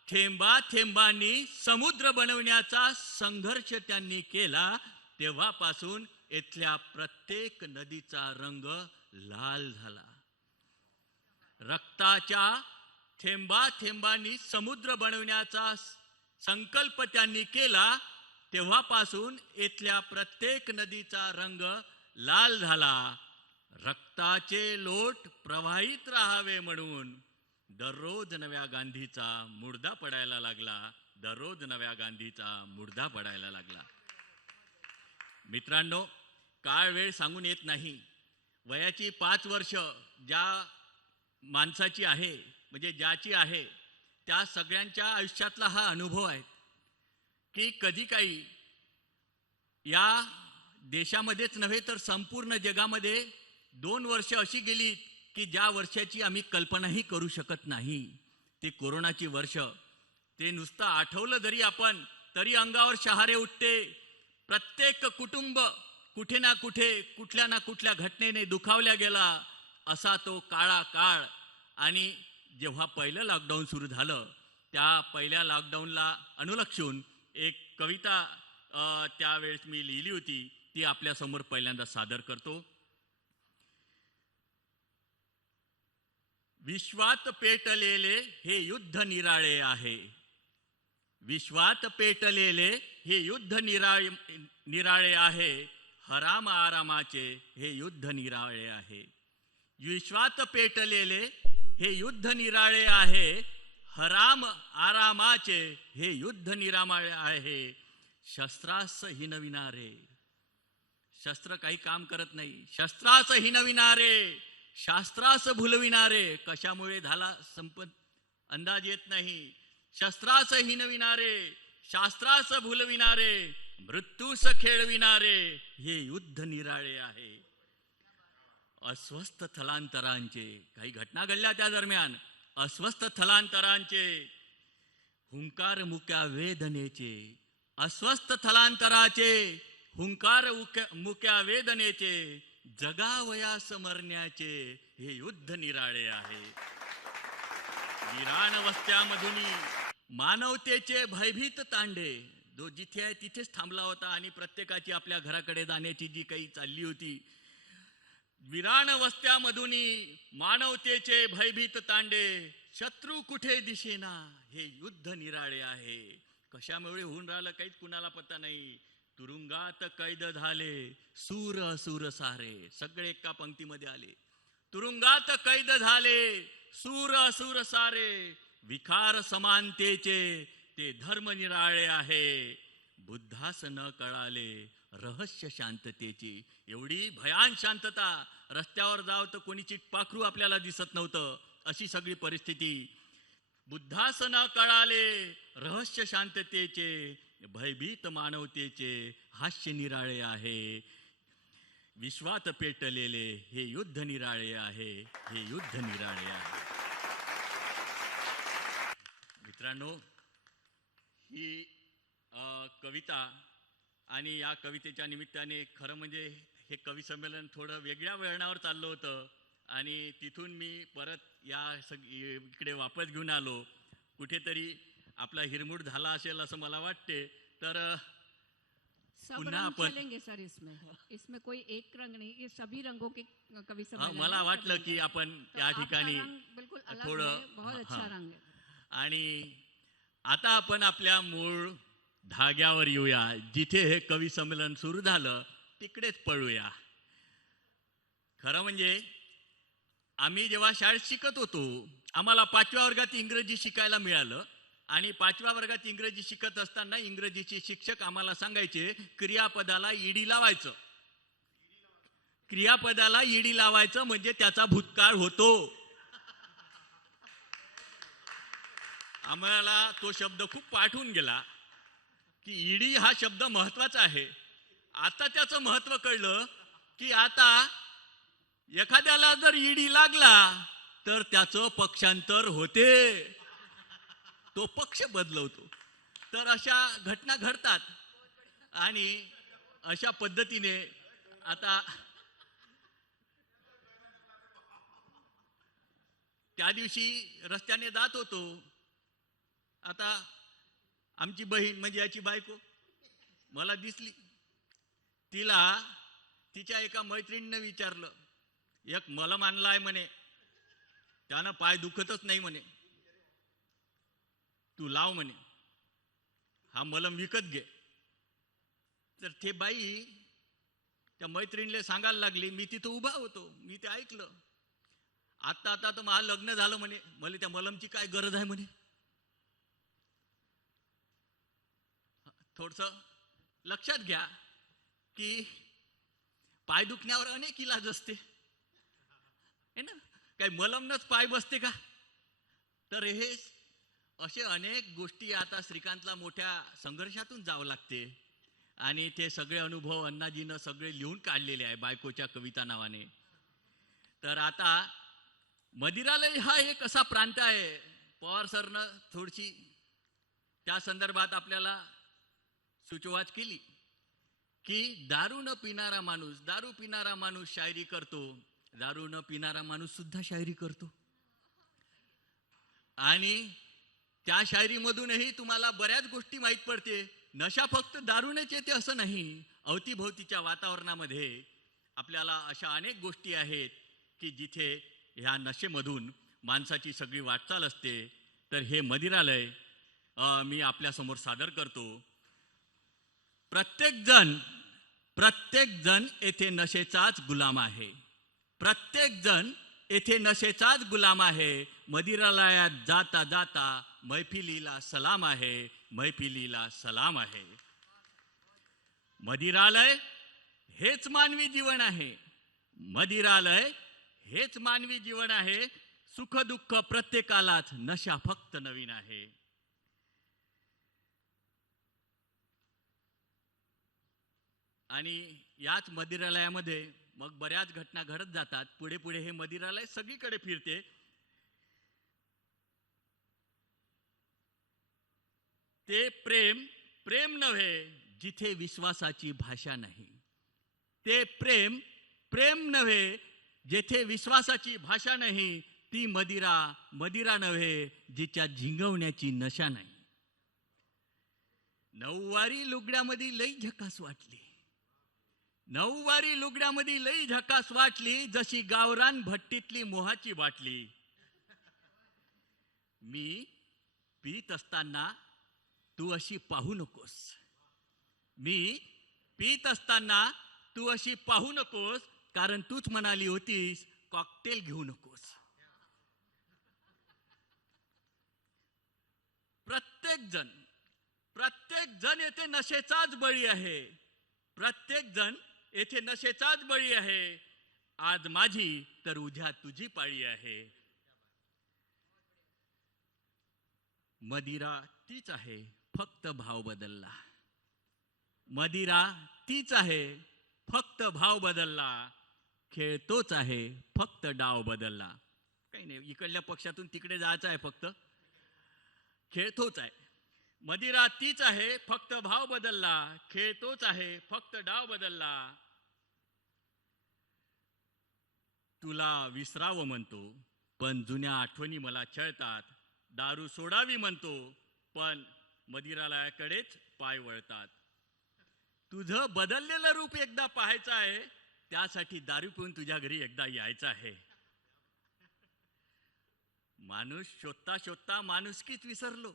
थेंबा थेंबांनी समुद्र बनवण्याचा संघर्ष त्यांनी केला, तेव्हापासून इथल्या प्रत्येक नदीचा रंग लाल झाला। रक्ताच्या थेंबा थेंबांनी समुद्र बनवण्याचा संकल्प त्यांनी केला, तेव्हापासून इथल्या प्रत्येक नदीचा रंग लाल झाला. रक्ताचे लोट प्रवाहित राहावे म्हणून दररोज नव्या गांधीचा मुर्दा पडायला लागला. दररोज नव्या गांधीचा मुर्दा पडायला लागला. मित्रांनो, काळ वेळ सांगून येत नाही. वयाची 5 वर्ष ज्या माणसाची आहे, म्हणजे ज्याची आहे, त्या सगळ्यांच्या आयुष्यातला हा अनुभव आहे की कधी काही या देशामध्येच नव्हे तर संपूर्ण जगामध्ये 2 वर्ष अशी गेली की ज्या वर्षाची आम्ही कल्पनाही करू शकत नाही. ते कोरोनाची वर्ष. ते नुसतं आठवलं जरी आपण तरी अंगावर शहारे उठते. प्रत्येक कुटुंब कुठे ना कुठे कुठल्या ना कुठल्या घटनेने दुखावल्या गेला, असा तो काळा काळ. आणि जेव्हा पहिलं लॉकडाऊन सुरू झालं, त्या पहिल्या लॉकडाऊनला अनुलक्षून एक कविता त्यावेळेस मी लिहिली होती, ती आपल्यासमोर पहिल्यांदा सादर करतो. विश्वात पेटलेले हे युद्ध निराळे आहे. विश्वात पेटलेले हे युद्ध निराळे आहे. हराम आरामाचे हे युद्ध निराळे आहे. विश्वात पेटलेले हे युद्ध निराळे आहे. हराम आरामाचे हे युद्ध निराळे आहे. शस्त्रास हिनविणारे, शस्त्र काही काम करत नाही. शस्त्रास हिनविणारे, शास्त्रास भुलविणारे, कशामुळे झाला संपत अंदाज येत नाही. शस्त्रास हिनविणारे, शास्त्रास भुलविणारे, मृत्यूस खेळविणारे हे युद्ध निराळे आहे. अस्वस्थ थलांतरांचे, काही घटना घडल्या त्या दरम्यान, अस्वस्थ थलांतरांचे हुंकार मुक्या वेदनेचे, अस्वस्थ थलांतराचे हुंकार मुक्या वेदनेचे, जगावयास मरण्याचे हे युद्ध निराळे आहे. विराण वस्त्यामधून मानवतेचे भयभीत तांडे, जो जिथे आहे तिथेच थांबला होता आणि प्रत्येकाची आपल्या घराकडे जाण्याची जी काही चालली होती. विराण वस्त्यामधून मानवतेचे भयभीत तांडे, शत्रू कुठे दिसेना हे युद्ध निराळे आहे. कशामुळे होऊन राहिलं काहीच कुणाला पत्ता नाही. तुरुंगात कैद झाले सूर असुर सारे, सगळे एका पंक्तीमध्ये आले. तुरुंगात कैद झाले सूर असुर सारे, विखार समानतेचे ते धर्म निराळे आहे. बुद्धास न कळाले रहस्य शांततेची. एवढी भयान शांतता, रस्त्यावर जाव तर कोणी चिटपाखरू आपल्याला दिसत नव्हतं, अशी सगळी परिस्थिती. बुद्धास न कळाले रहस्य शांततेचे, भयभीत मानवतेचे हास्य निराळे आहे. विश्वात पेटलेले हे युद्ध निराळे आहे. हे युद्ध निराळे आहे. मित्रांनो, ही कविता आणि या कवितेच्या निमित्ताने खरं म्हणजे हे कवी संमेलन थोडं वेगळ्या वळणावर चाललं होतं आणि तिथून मी परत इकडे वापस घेऊन आलो. कुठेतरी आपला हिरमूड झाला असेल असं मला वाटते. तर सब पुन्हा रंग आपण चलेंगे सर. इसमें कोई एक रंग नहीं, ये सभी रंगों के कवि सम्मेलन मला है, वाटलं सभी की रंग. आपण तो त्या आपका ठिकाणी रंग बिल्कुल अलग थोडं है, बहुत अच्छा रंग है. आणि आता आपण आपल्या मूळ धाग्यावर येऊया. जिथे हे कवी संमेलन सुरू झालं तिकडेच पळूया. खरं म्हणजे आम्ही जेव्हा शाळेत शिकत होतो, आम्हाला 5व्या वर्गात इंग्रजी शिकायला मिळालं. आणि 5व्या वर्गात इंग्रजी शिकत असताना इंग्रजीचे शिक्षक आम्हाला सांगायचे, क्रियापदाला ईडी लावायचं. क्रियापदाला ईडी लावायचं म्हणजे त्याचा भूतकाळ होतो. आम्हाला तो शब्द खूप पाठवून गेला की ईडी हा शब्द महत्वाचा आहे. आता त्याचं महत्व कळलं की आता एखाद्याला जर ईडी लागला तर त्याचं पक्षांतर होते, तो पक्ष बदलवतो. तर अशा घटना घडतात आणि अशा पद्धतीने आता त्या दिवशी रस्त्याने जात होतो. आता आमची बहीण म्हणजे याची बायको मला दिसली. तिला तिच्या एका मैत्रिणीने विचारलं, एक मलम आणलाय म्हणे, त्यानं पाय दुखतच नाही म्हणे, तू लाव म्हणे, हा मलम विकत घे. तर ते बाई त्या मैत्रिणीला सांगायला लागली, मी तिथं उभा होतो, मी ते ऐकलं. आता आता तर मला लग्न झालं म्हणे, मला त्या मलमची काय गरज आहे म्हणे. थोडस लक्षात घ्या की पाय दुखण्यावर अनेक इलाज असते है ना, काही मलमनच पाय बसते का? तर हे असे अनेक गोष्टी आता श्रीकांतला मोठ्या संघर्षातून जावं लागते. आणि ते सगळे अनुभव अण्णाजीनं सगळे लिहून काढलेले आहे बायकोच्या कविता नावाने. तर आता मदिरालय हा एक असा प्रांत आहे, पवार सरनं थोडीशी त्या संदर्भात आपल्याला सुचवाच केली की दारू न पिणारा माणूस शायरी करतो, दारू न पिणारा माणूस सुद्धा शायरी करतो. आणि त्या शायरीमधूनही तुम्हाला बऱ्याच गोष्टी माहीत पडते. नशा फक्त दारूनेच येते असं नाही, अवतीभोवतीच्या वातावरणामध्ये आपल्याला अशा अनेक गोष्टी आहेत की जिथे ह्या नशेमधून माणसाची सगळी वाटचाल असते. तर हे मदिरालय मी आपल्यासमोर सादर करतो. प्रत्येक जण येथे नशेचाच गुलाम आहे, प्रत्येक जण येथे नशेचाच गुलाम आहे. मदिरालयात जाता जाता मैफिलीला सलाम आहे, मैफिलीला सलाम आहे. मदिरालय हेच मानवी जीवन आहे, मदिरालय हेच मानवी जीवन आहे. सुख दुःख प्रत्येकालाच, नशा फक्त नवीन आहे. आणि याच मदिरालयामध्ये मग बऱ्याच घटना घडत जातात. पुढे पुढे हे मदिरालय सगळीकडे फिरते. ते प्रेम नव्हे जिथे विश्वासाची भाषा नाही. ते प्रेम नव्हे जेथे विश्वासाची भाषा नाही. ती मदिरा नव्हे जिच्या झिंगवण्याची नशा नाही. नऊवारी लुगड्यामध्ये लई झकास वाटली, नऊवारी लुगड्यामध्ये लई झकास वाटली, जशी गावरान भट्टीतली मोहाची बाटली. मी पीत असताना तू अशी पाहू नकोस, मी पीत असताना तू अशी पाहू नकोस, कारण तूच म्हणाली होतीस कॉकटेल घेऊ नकोस. प्रत्येक जण येथे नशेचाच बळी आहे, प्रत्येक जण येथे नशेचाच बळी आहे. आज माझी तर उद्या तुझी पाळी आहे. मदिरा तीच आहे, फक्त भाव बदलला. मदिरा तीच आहे, फक्त भाव बदलला. खेळ तोच आहे, फक्त डाव बदलला. काही नाही, इकडल्या पक्षातून तिकडे जायचं आहे, फक्त खेळ तोच आहे. मदिरा तीच आहे, फक्त भाव बदलला. खेळ तोच आहे, फक्त डाव बदलला. तुला विसरावं म्हणतो, पण जुन्या आठवणी मला छळतात. दारू सोडावी म्हणतो, पण मदिरालयाकडेच पाय वळतात. तुझं बदललेलं रूप एकदा पाहायचं आहे, त्यासाठी दारू पिऊन तुझ्या घरी एकदा यायचं आहे. माणूस शोधता शोधता माणुसकीच विसरलो,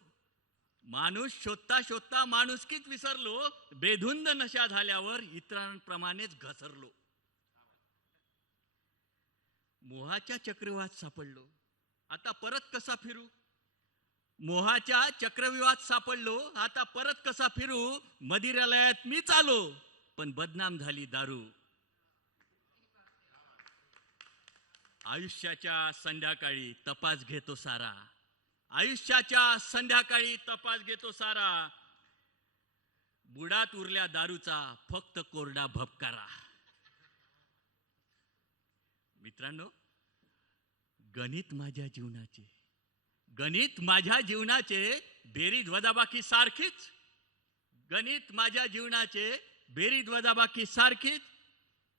माणूस शोधता शोधता माणुसकीच विसरलो. बेधुंद नशा झाल्यावर इतरांप्रमाणेच घसरलो. मोहाच्या चक्रव्यूहात सापडलो, आता परत कसा फिरू. मोहाच्या चक्रव्यूहात सापडलो, आता परत कसा फिरू. मदिरालयात मी चालो, पण बदनाम झाली दारू. आयुष्याच्या संध्याकाळी तपास घेतो सारा, आयुष्याच्या संध्याकाळी तपास घेतो सारा. बुडात उरल्या दारूचा फक्त कोरडा भपकारा. मित्रांनो, गणित माझ्या जीवनाचे, गणित माझ्या जीवनाचे बेरीज वजाबाकी सारखीच. गणित माझ्या जीवनाचे बेरीज वजाबाकी सारखीच.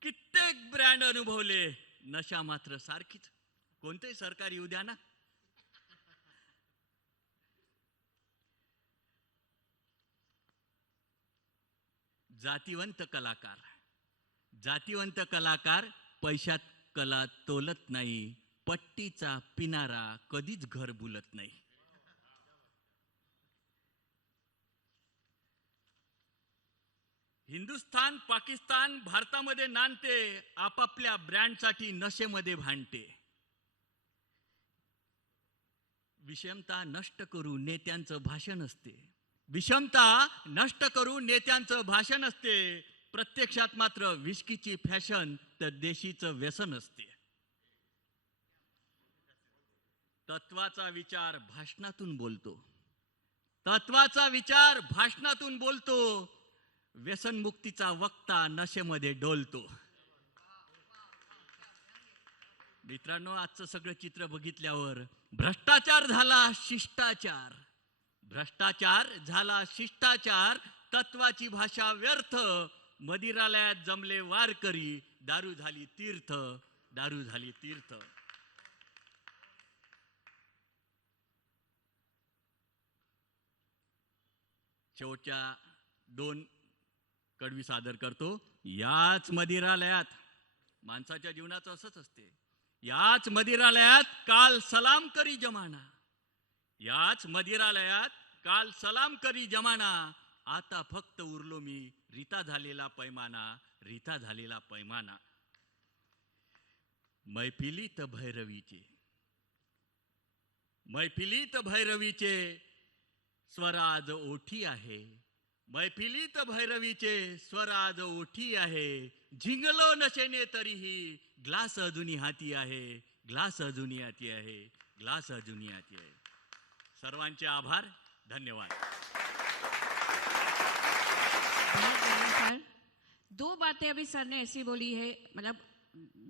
कित्येक ब्रँड अनुभवले, नशा मात्र सारखीच. कोणतेही सरकार येऊ द्या ना. जातिवंत कलाकार, जातिवंत कलाकार पैशात कला तोलत नाही, पट्टीचा पिनारा कधीच घर बुलत नाही. हिंदुस्थान पाकिस्तान भारतामध्ये नांदते, आपापल्या ब्रँडसाठी नशेमध्ये भांडते. विषमता नष्ट करू नेत्यांचं भाषण असते. विषमता नष्ट करू नेत्यांचं भाषण असते. प्रत्यक्षात मात्र विस्कीची फॅशन तर देशीचं व्यसन असते. तत्वाचा विचार भाषणातून बोलतो. तत्वाचा विचार भाषणातून बोलतो. व्यसनमुक्तीचा वक्ता नशेमध्ये डोलतो. मित्रांनो, आजचं सगळं चित्र बघितल्यावर भ्रष्टाचार झाला शिष्टाचार. भ्रष्टाचार झाला शिष्टाचार. तत्वाची भाषा व्यर्थ. मदिरालयात जमले वारकरी. दारू झाली तीर्थ. दारू झाली तीर्थ. शेवटच्या 2 कडवी सादर करतो. याच मदिरालयात, माणसाच्या जीवनाचं असंच असते, याच मदिरालयात काल सलाम करी जमाना. याच मदिरालयात काल सलाम करी जमाना. आता फक्त उरलो मी रीता झालेला पैमाना. रीता झालेला पैमाना. मैफिलीत भैरवीचे, मैफिलीत भैरवीचे स्वराज ओठी आहे. मैफिलीत भैरवीचे स्वराज ओठी आहे. झिंगलो नशेने तरीही ग्लास अजूनी हाती आहे. ग्लास अजूनी हाती आहे. ग्लास अजूनी हाती आहे. सर्वांचे आभार. धन्यवाद. बहुत बढ़िया सर. 2 बातें अभी सर ने ऐसी बोली है, मतलब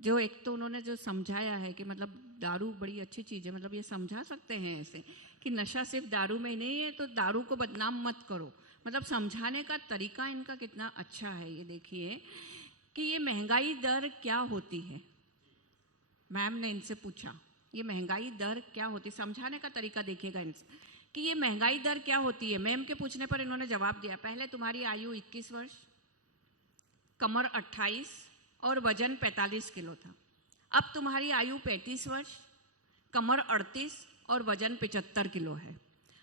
जो एक तो उन्होंने जो समझाया है कि मतलब दारू बड़ी अच्छी चीज़ है, मतलब ये समझा सकते हैं ऐसे कि नशा सिर्फ दारू में ही नहीं है, तो दारू को बदनाम मत करो. मतलब समझाने का तरीका इनका कितना अच्छा है. ये देखिए कि ये महंगाई दर क्या होती है. मैम ने इनसे पूछा ये महंगाई दर क्या होती है. समझाने का तरीका देखिएगा इनसे कि ये महंगाई दर क्या होती है. मैम के पूछने पर इन्होंने जवाब दिया, पहले तुम्हारी आयु 21 वर्ष, कमर 28 और वजन 45 किलो था. अब तुम्हारी आयु 35 वर्ष, कमर 38 और वजन 75 किलो है.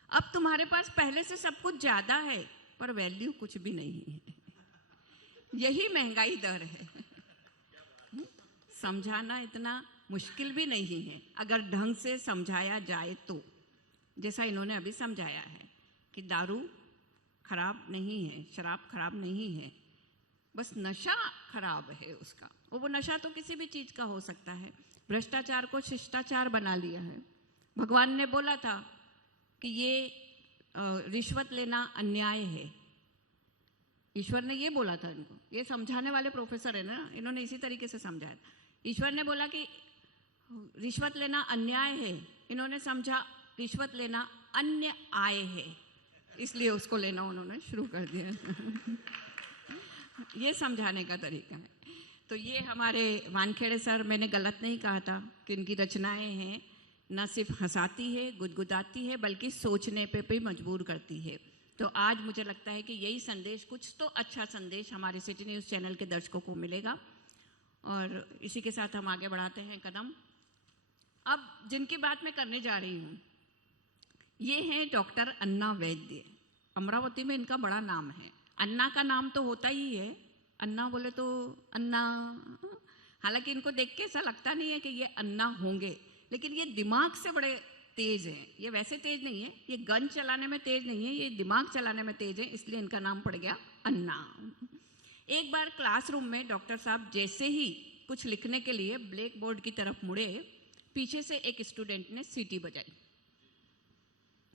अब तुम्हारे पास पहले से सब कुछ ज़्यादा है पर वैल्यू कुछ भी नहीं है. यही महंगाई दर है. समझाना इतना मुश्किल भी नहीं है अगर ढंग से समझाया जाए तो. जैसा इन्होंने अभी समझाया है कि दारू खराब नहीं है, शराब खराब नहीं है, बस नशा खराब है उसका. वो नशा तो किसी भी चीज़ का हो सकता है. भ्रष्टाचार को शिष्टाचार बना लिया है. भगवान ने बोला था कि ये रिश्वत लेना अन्याय है. ईश्वर ने ये बोला था इनको. ये समझाने वाले प्रोफेसर है ना, इन्होंने इसी तरीके से समझाया. ईश्वर ने बोला कि रिश्वत लेना अन्याय है. इन्होंने समझा रिश्वत लेना अन्य आय है, इसलिए उसको लेना उन्होंने शुरू कर दिया. ये समझाने का तरीका है. तो ये हमारे वानखेड़े सर, मैंने गलत नहीं कहा था कि इनकी रचनाएं हैं न सिर्फ हंसाती है, गुदगुदाती है, बल्कि सोचने पे भी मजबूर करती है. तो आज मुझे लगता है कि यही संदेश, कुछ तो अच्छा संदेश हमारे सिटी न्यूज़ चैनल के दर्शकों को मिलेगा. और इसी के साथ हम आगे बढ़ाते हैं कदम. अब जिनकी बात मैं करने जा रही हूँ ये हैं डॉक्टर अन्ना वैद्य. अमरावती में इनका बड़ा नाम है. अन्ना का नाम तो होता ही है, अन्ना बोले तो अन्ना. हालांकि इनको देख के ऐसा लगता नहीं है कि ये अन्ना होंगे, लेकिन ये दिमाग से बड़े तेज हैं. ये वैसे तेज नहीं है, ये गन चलाने में तेज नहीं है, ये दिमाग चलाने में तेज है, इसलिए इनका नाम पड़ गया अन्ना. एक बार क्लासरूम में डॉक्टर साहब जैसे ही कुछ लिखने के लिए ब्लैक बोर्ड की तरफ मुड़े, पीछे से एक स्टूडेंट ने सीटी बजाई.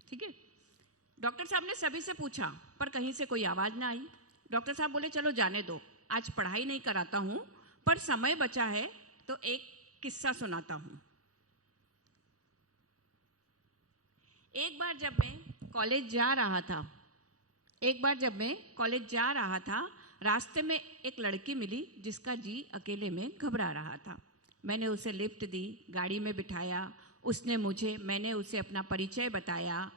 ठीक है, डॉक्टर साहब ने सभी से पूछा पर कहीं से कोई आवाज़ ना आई. डॉक्टर साहब बोले चलो जाने दो, आज पढ़ाई नहीं कराता हूँ, पर समय बचा है तो एक किस्सा सुनाता हूँ. एक बार जब मैं कॉलेज जा रहा था, रास्ते में एक लड़की मिली जिसका जी अकेले में घबरा रहा था. मैंने उसे लिफ्ट दी, गाड़ी में बिठाया. मैंने उसे अपना परिचय बताया.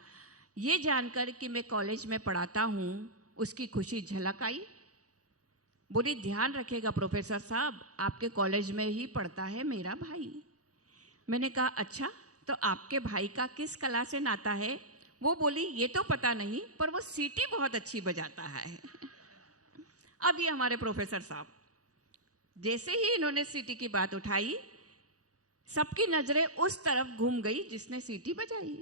ये जानकर कि मैं कॉलेज में पढ़ाता हूँ, उसकी खुशी झलक आई. बोली ध्यान रखिएगा प्रोफेसर साहब, आपके कॉलेज में ही पढ़ता है मेरा भाई. मैंने कहा अच्छा, तो आपके भाई का किस कला से नाता है? वो बोली ये तो पता नहीं, पर वो सीटी बहुत अच्छी बजाता है। अब ये हमारे प्रोफेसर साहब, जैसे ही इन्होंने सीटी की बात उठाई, सबकी नजरें उस तरफ घूम गई जिसने सीटी बजाई।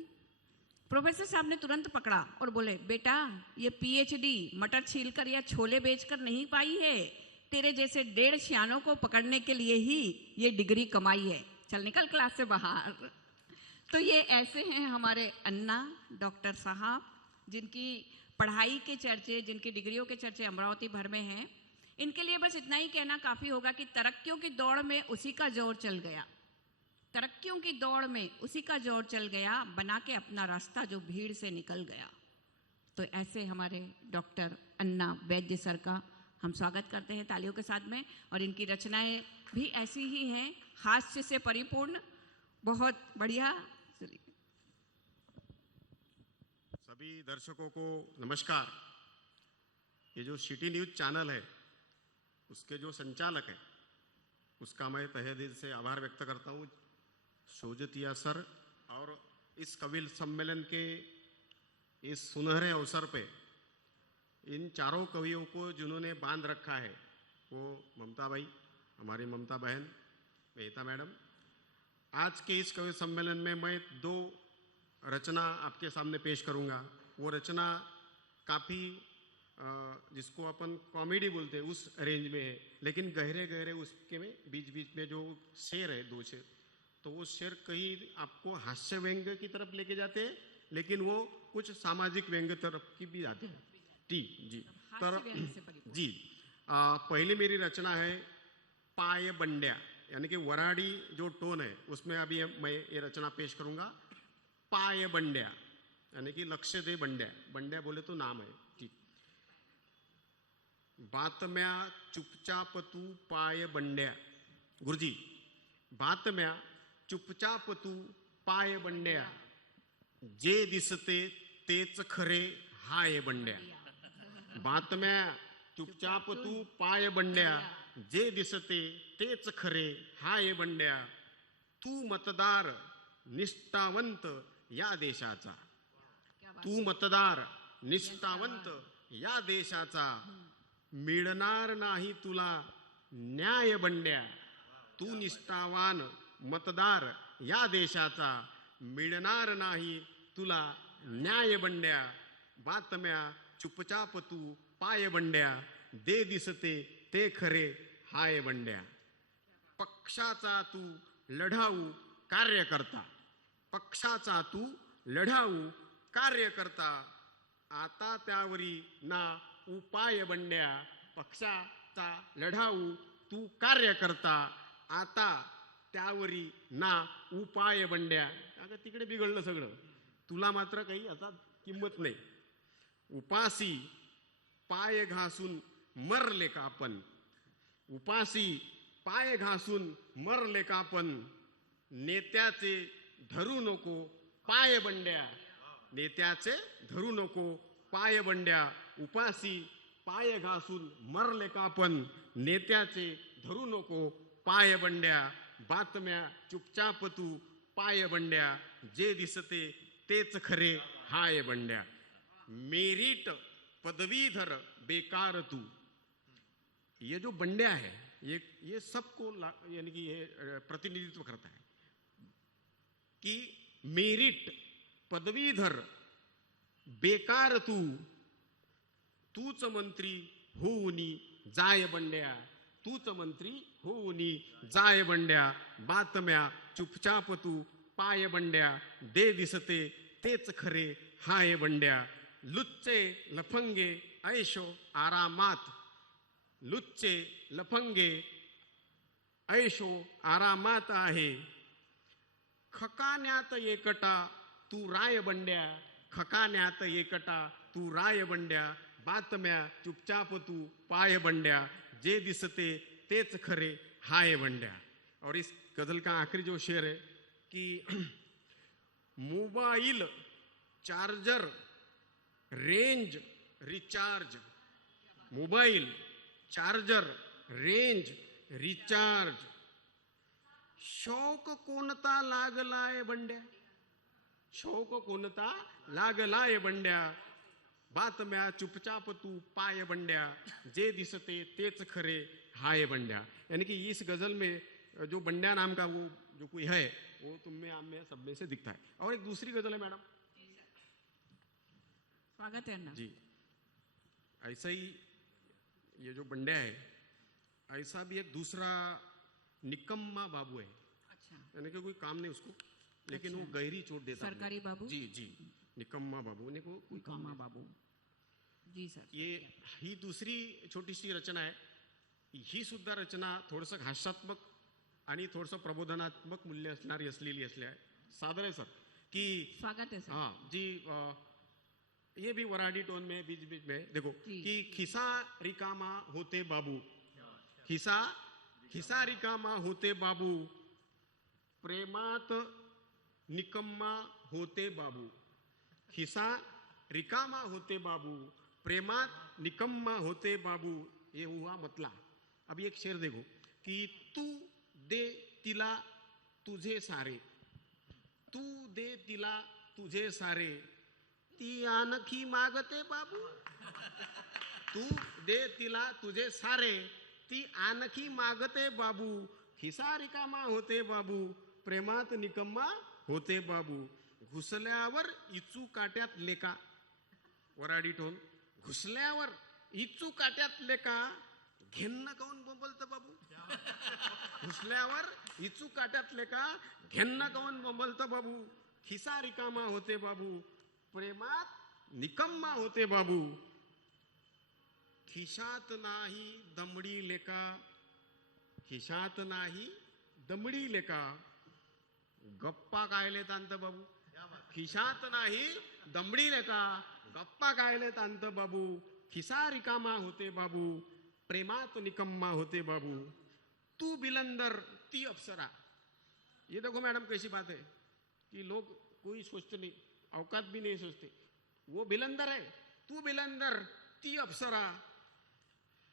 प्रोफेसर साहब ने तुरंत पकड़ा और बोले, बेटा ये पीएचडी मटर छीलकर या छोले बेचकर नहीं पाई है, तेरे जैसे 1.5 सियानों को पकड़ने के लिए ही ये डिग्री कमाई है, चल निकल क्लास से बाहर। तो ये ऐसे हैं हमारे अन्ना डॉक्टर साहब, जिनकी पढ़ाई के चर्चे, जिनकी डिग्रियों के चर्चे अमरावती भर में हैं। इनके लिए बस इतना ही कहना काफ़ी होगा कि तरक्कियों की दौड़ में उसी का जोर चल गया, तरक्कियों की दौड़ में उसी का जोर चल गया, बना के अपना रास्ता जो भीड़ से निकल गया। तो ऐसे हमारे डॉक्टर अन्ना वैद्य सर का हम स्वागत करते हैं तालियों के साथ में। और इनकी रचनाएं भी ऐसी ही हैं, हास्य से परिपूर्ण, बहुत बढ़िया। सभी दर्शकों को नमस्कार। ये जो सिटी न्यूज चैनल है, उसके जो संचालक है, उसका मैं तहे दिल से आभार व्यक्त करता हूँ, शोजतिया सर। और इस कवि सम्मेलन के इस सुनहरे अवसर पे इन चारों कवियों को जिन्होंने बांध रखा है, वो ममता भाई, हमारी ममता बहन, मेहता मैडम। आज के इस कवि सम्मेलन में मैं 2 रचना आपके सामने पेश करूंगा। वो रचना काफ़ी जिसको अपन कॉमेडी बोलते हैं उस रेंज में है, लेकिन गहरे गहरे उसके में बीच बीच में जो शेर है, 2 शेर, तो वो शेर कहीं आपको हास्य व्यंग्य की तरफ लेके जाते हैं, लेकिन वो कुछ सामाजिक व्यंग्य तरफ की भी जाते हैं। जी तर जी पहली मेरी रचना है पाय बंड्या, यानी कि वराड़ी जो टोन है उसमें अभी मैं ये रचना पेश करूंगा। पाय बंड्या यानी कि लक्ष्य दे बंड्या, बंड्या बोले तो नाम है। ठीक। बातम्या चुपचाप तू पाय बंड्या, गुरुजी, बातम्या चुपचाप तू पाय बंड्या, जे दिसते तेच खरे हाय बंड्या। बातम्या चुपचाप तू पाय बंड्या, जे दिसते तेच खरे हाय बंड्या, तू मतदार निष्ठावंत या देशाचा, तू मतदार निष्ठावंत या देशाचा, मिळणार नाही तुला न्याय बंड्या, तू निष्ठावान मतदार या देशाचा, मिळणार नाही तुला न्याय बंड्या। बातम्या चुपचाप तू पाय बंड्या, दे दिसते ते खरे हाय बंड्या। पक्षाचा तू लढाऊ कार्यकर्ता, पक्षाचा तू लढाऊ कार्यकर्ता, आता त्यावरी ना उपाय बंड्या। पक्षाचा लढाऊ तू कार्यकर्ता, आता त्यावरी ना उपाय बंड्या। अगं तिकडे बिघडलं सगळं, तुला मात्र काही आता किंमत नाही। उपासी पाय घासून मरले का आपण, उपासी पाय घासून मरले का आपण, नेत्याचे धरू नको पाय बंड्या, नेत्याचे धरू नको पाय बंड्या। उपासी पाय घासून मरले का आपण, नेत्याचे धरू नको पाय बंड्या। बातम्या चुपचाप तू पाय बंड्या, जे दिसते तेच खरे हाय बंड्या। मेरिट पदवीधर बेकार तू, ये जो बंड्या है ये सबको यानी कि ये प्रतिनिधित्व करता है कि मेरिट पदवीधर बेकार तू, तूच मंत्री होऊनी जाय बंड्या, तूच मंत्री होऊनी जाय बंड्या। बातम्या चुपचाप तू पाय बंड्या, दे दिसते तेच खरे हाय बंड्या। लुच्चे लफंगे ऐशो आरामात, लुच्चे लफंगे ऐशो आरामात आहे, खकान्यात एकटा तू राय बंड्या, खकान्यात एकटा तू राय बंड्या। बातम्या चुपचाप तू पाय बंड्या, जे दिसते तेच खरे हाय बंड्या। और इस गजल का आखिरी जो शेर है कि mobile charger range recharge, mobile charger range recharge, शौक कोणता लागलाय बंड्या, शौक कोणता लागलाय बंड्या, बातम्या चुपचाप तू पाय बंड्या, जे दिसते तेच खरे हाय बंड्या। यानी कि इस गजल में जो बंड्या नाम का वो जो कोई है वो तुम में, आप में, सब में से दिखता है। और एक दूसरी गजल है मैडम स्वागत है अन्ना। जी, ऐसा ही ये जो बंड्या है, ऐसा भी एक दूसरा निकम्मा बाबू है, अच्छा, यानी कि कोई काम नहीं उसको, लेकिन वो गहरी चोट देता है। सरकारी बाबू? जी जी, निकम्मा बाबू ने को कोई काम कामा नहीं। बाबू जी सर। ये ही दुसरी छोटीशी रचना आहे। ही सुद्धा रचना थोडंसं हास्यात्मक आणि थोडंसं प्रबोधनात्मक मूल्य असलेली आहे। सादर आहे सर की स्वागत है सर। हाँ जी, ये भी वराडी टोन में बीच बीच में देखो जी। कि खिसा रिकामा होते बाबू, खिसा खिसा रिकामा होते बाबू, प्रेमात निकम्मा होते बाबू, खिसा रिकामा होते बाबू, प्रेमात निकम्मा होते बाबू, ये हुआ मतला। अब एक शेर देखो कि तू दे तिला तुझे सारे, तू दे तिला तुझे सारे, ती आणखी मागते बाबू, तू दे तिला तुझे सारे, ती आणखी मागते बाबू, खिसा रिकामा होते बाबू, प्रेमात निकम्मा होते बाबू, घुसल्यावर इचू काट्यात लेका, वराडी टोन, घुसल्यावर इचू काट्यात लेका, घेन्न काऊन बोंबलतं बाबू, घुसल्यावर इचू काट्यात लेका, घेन्न काऊन बोंबलतं बाबू, खिसा रिकामा होते बाबू, प्रेमात निकम्मा होते बाबू, खिशात नाही दमडी लेका, खिशात नाही दमडी लेका, गप्पा कायले तांत बाबू, खिशात नाही दमडी लेका, गप्पा कायले तांत बाबू, खिसा रिकामा होते बाबू, प्रेमात निकम्मा होते बाबू, तू बिलंदर ती अप्सरा। ये देखो मैडम कैसी बात है कि लोग कोई सोचते नहीं, औकात भी नहीं सोचते, वो बिलंदर है, तू बिलंदर ती अप्सरा,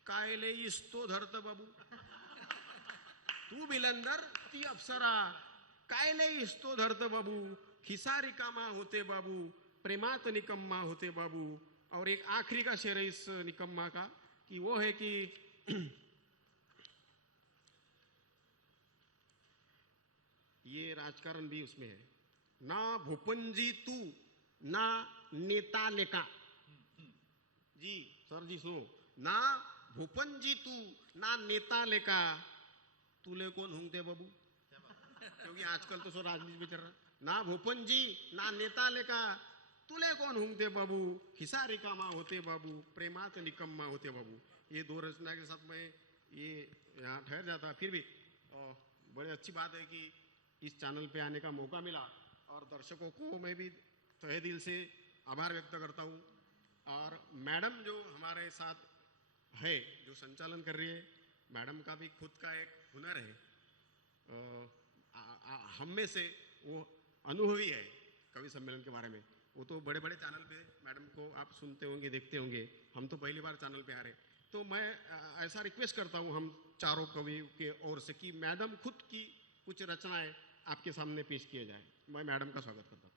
कायले इस्तो धरत बाबू, तू बिलंदर ती अप्सरा, कायले इस्तो धरत बाबू, खिसा रिकामा होते बाबू, प्रेमात निकम्मा होते बाबू। और एक आखिरी का शेर है इस निकम्मा का कि वो है कि ये राजकारण भी उसमें है, ना भूपनजी तू ना नेता लेका, जी सर जी सुनो, ना भूपनजी तू ना नेता लेका, तुले कौन होंगे बाबू, क्योंकि आजकल तो सो राजनीति में चल रहा, ना भूपनजी ना नेता लेका, तुले कौन होंगे बाबू, खिसा रिकामा होते बाबू, प्रेमात निकम्मा होते बाबू। ये दो रचना के साथ मैं ये यहाँ ठहर जाता। फिर भी बड़ी अच्छी बात है कि इस चैनल पे आने का मौका मिला, और दर्शकों को मैं भी तहे दिल से आभार व्यक्त करता हूँ। और मैडम जो हमारे साथ है, जो संचालन कर रही है, मैडम का भी खुद का एक हुनर है, हम में से वो अनुभवी है कवि सम्मेलन के बारे में। वो तो बड़े बड़े चैनल पे मैडम को आप सुनते होंगे, देखते होंगे, हम तो पहली बार चैनल पे आ रहे। तो मैं ऐसा रिक्वेस्ट करता हूँ हम चारों कवि के ओर से कि मैडम खुद की कुछ रचनाएं आपके सामने पेश किए जाए। मैं मैडम का स्वागत करता हूँ।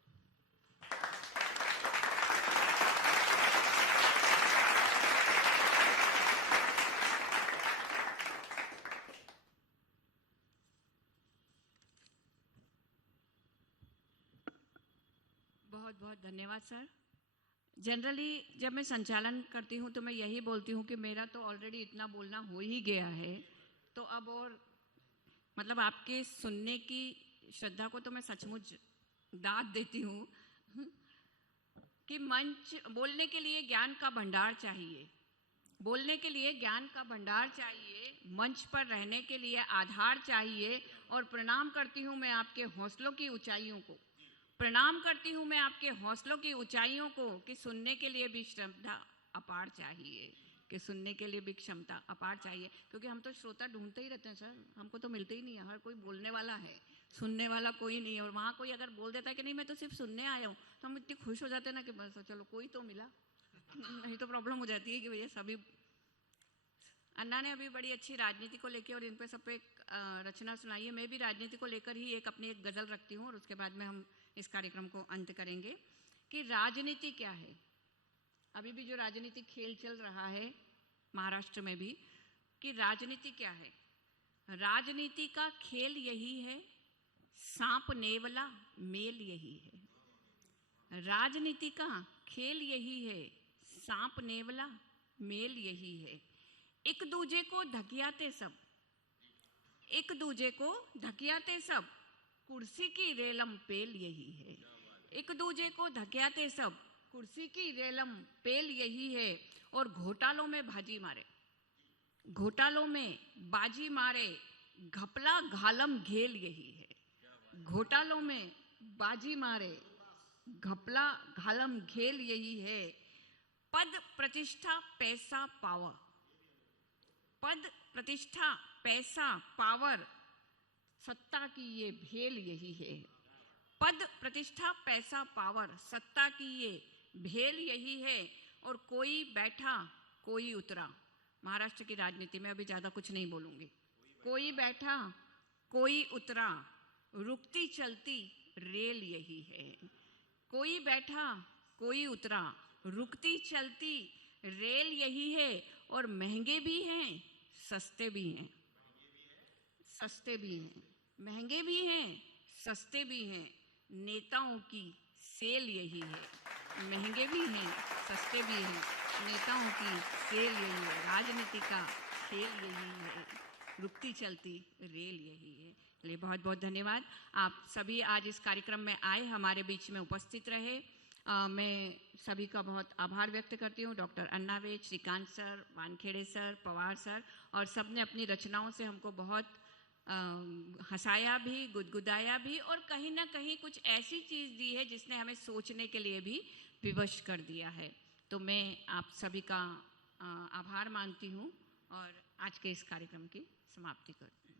बहुत बहुत धन्यवाद सर। जनरली जब मैं संचालन करती हूँ तो मैं यही बोलती हूँ कि मेरा तो ऑलरेडी इतना बोलना हो ही गया है, तो अब और मतलब आपके सुनने की श्रद्धा को तो मैं सचमुच दाद देती हूँ कि मंच बोलने के लिए ज्ञान का भंडार चाहिए, बोलने के लिए ज्ञान का भंडार चाहिए, मंच पर रहने के लिए आधार चाहिए। और प्रणाम करती हूँ मैं आपके हौसलों की ऊंचाइयों को, प्रणाम करती हूँ मैं आपके हौसलों की ऊंचाइयों को कि सुनने के लिए भी श्रद्धा अपार चाहिए, कि सुनने के लिए भी क्षमता अपार चाहिए। क्योंकि हम तो श्रोता ढूंढते ही रहते हैं सर, हमको तो मिलते ही नहीं है। हर कोई बोलने वाला है, सुनने वाला कोई नहीं है। और वहाँ कोई अगर बोल देता है कि नहीं मैं तो सिर्फ सुनने आया हूँ, तो हम इतनी खुश हो जाते हैं ना कि बस चलो कोई तो मिला। नहीं तो प्रॉब्लम हो जाती है कि भैया सभी। अन्ना ने अभी बड़ी अच्छी राजनीति को लेके और इन पे सब पे रचना सुनाई है। मैं भी राजनीति को लेकर ही अपनी एक गज़ल रखती हूँ और उसके बाद में हम इस कार्यक्रम को अंत करेंगे कि राजनीति क्या है। अभी भी जो राजनीतिक खेल चल रहा है महाराष्ट्र में भी, कि राजनीति क्या है। राजनीति का खेल यही है, सांप नेवला मेल यही है। राजनीति का खेल यही है, सांप नेवला मेल यही है। एक दूजे को धकियाते सब, एक दूजे को धकियाते सब, कुर्सी की रेलम पेल यही है। एक दूजे को धकियाते सब, कुर्सी की रेलम पेल यही है। और घोटालों में बाजी मारे, घोटालों में बाजी मारे, घपला घालम घेल यही है। घोटालों में बाजी मारे, घपला घालम घेल यही है। पद प्रतिष्ठा पैसा पावर, पद प्रतिष्ठा पैसा पावर, सत्ता की ये भेल यही है। पद प्रतिष्ठा पैसा पावर, सत्ता की ये भेल यही है। और कोई बैठा कोई उतरा, महाराष्ट्र की राजनीति में अभी ज़्यादा कुछ नहीं बोलूँगी। कोई बैठा कोई उतरा, रुकती चलती रेल यही है। कोई बैठा कोई उतरा, रुकती चलती रेल यही है। और महंगे भी हैं सस्ते भी हैं, सस्ते भी हैं, महंगे भी हैं सस्ते भी हैं। नेताओं की सेल यही है। महंगे भी हैं सस्ते भी हैं, नेताओं की सेल यही है। राजनीति का खेल यही है, रुकती चलती रेल यही है। चलिए बहुत बहुत धन्यवाद। आप सभी आज इस कार्यक्रम में आए, हमारे बीच में उपस्थित रहे। मैं सभी का बहुत आभार व्यक्त करती हूँ। Doctor Anna Ved, Shrikant sir, Wankhede sir, Pawar sir, और सब ने अपनी रचनाओं से हमको बहुत हंसाया भी, गुदगुदाया भी, और कहीं ना कहीं कुछ ऐसी चीज़ दी है जिसने हमें सोचने के लिए भी विवश कर दिया है। तो मैं आप सभी का आभार मानती हूँ और आज के इस कार्यक्रम की समाप्ति करती हूँ।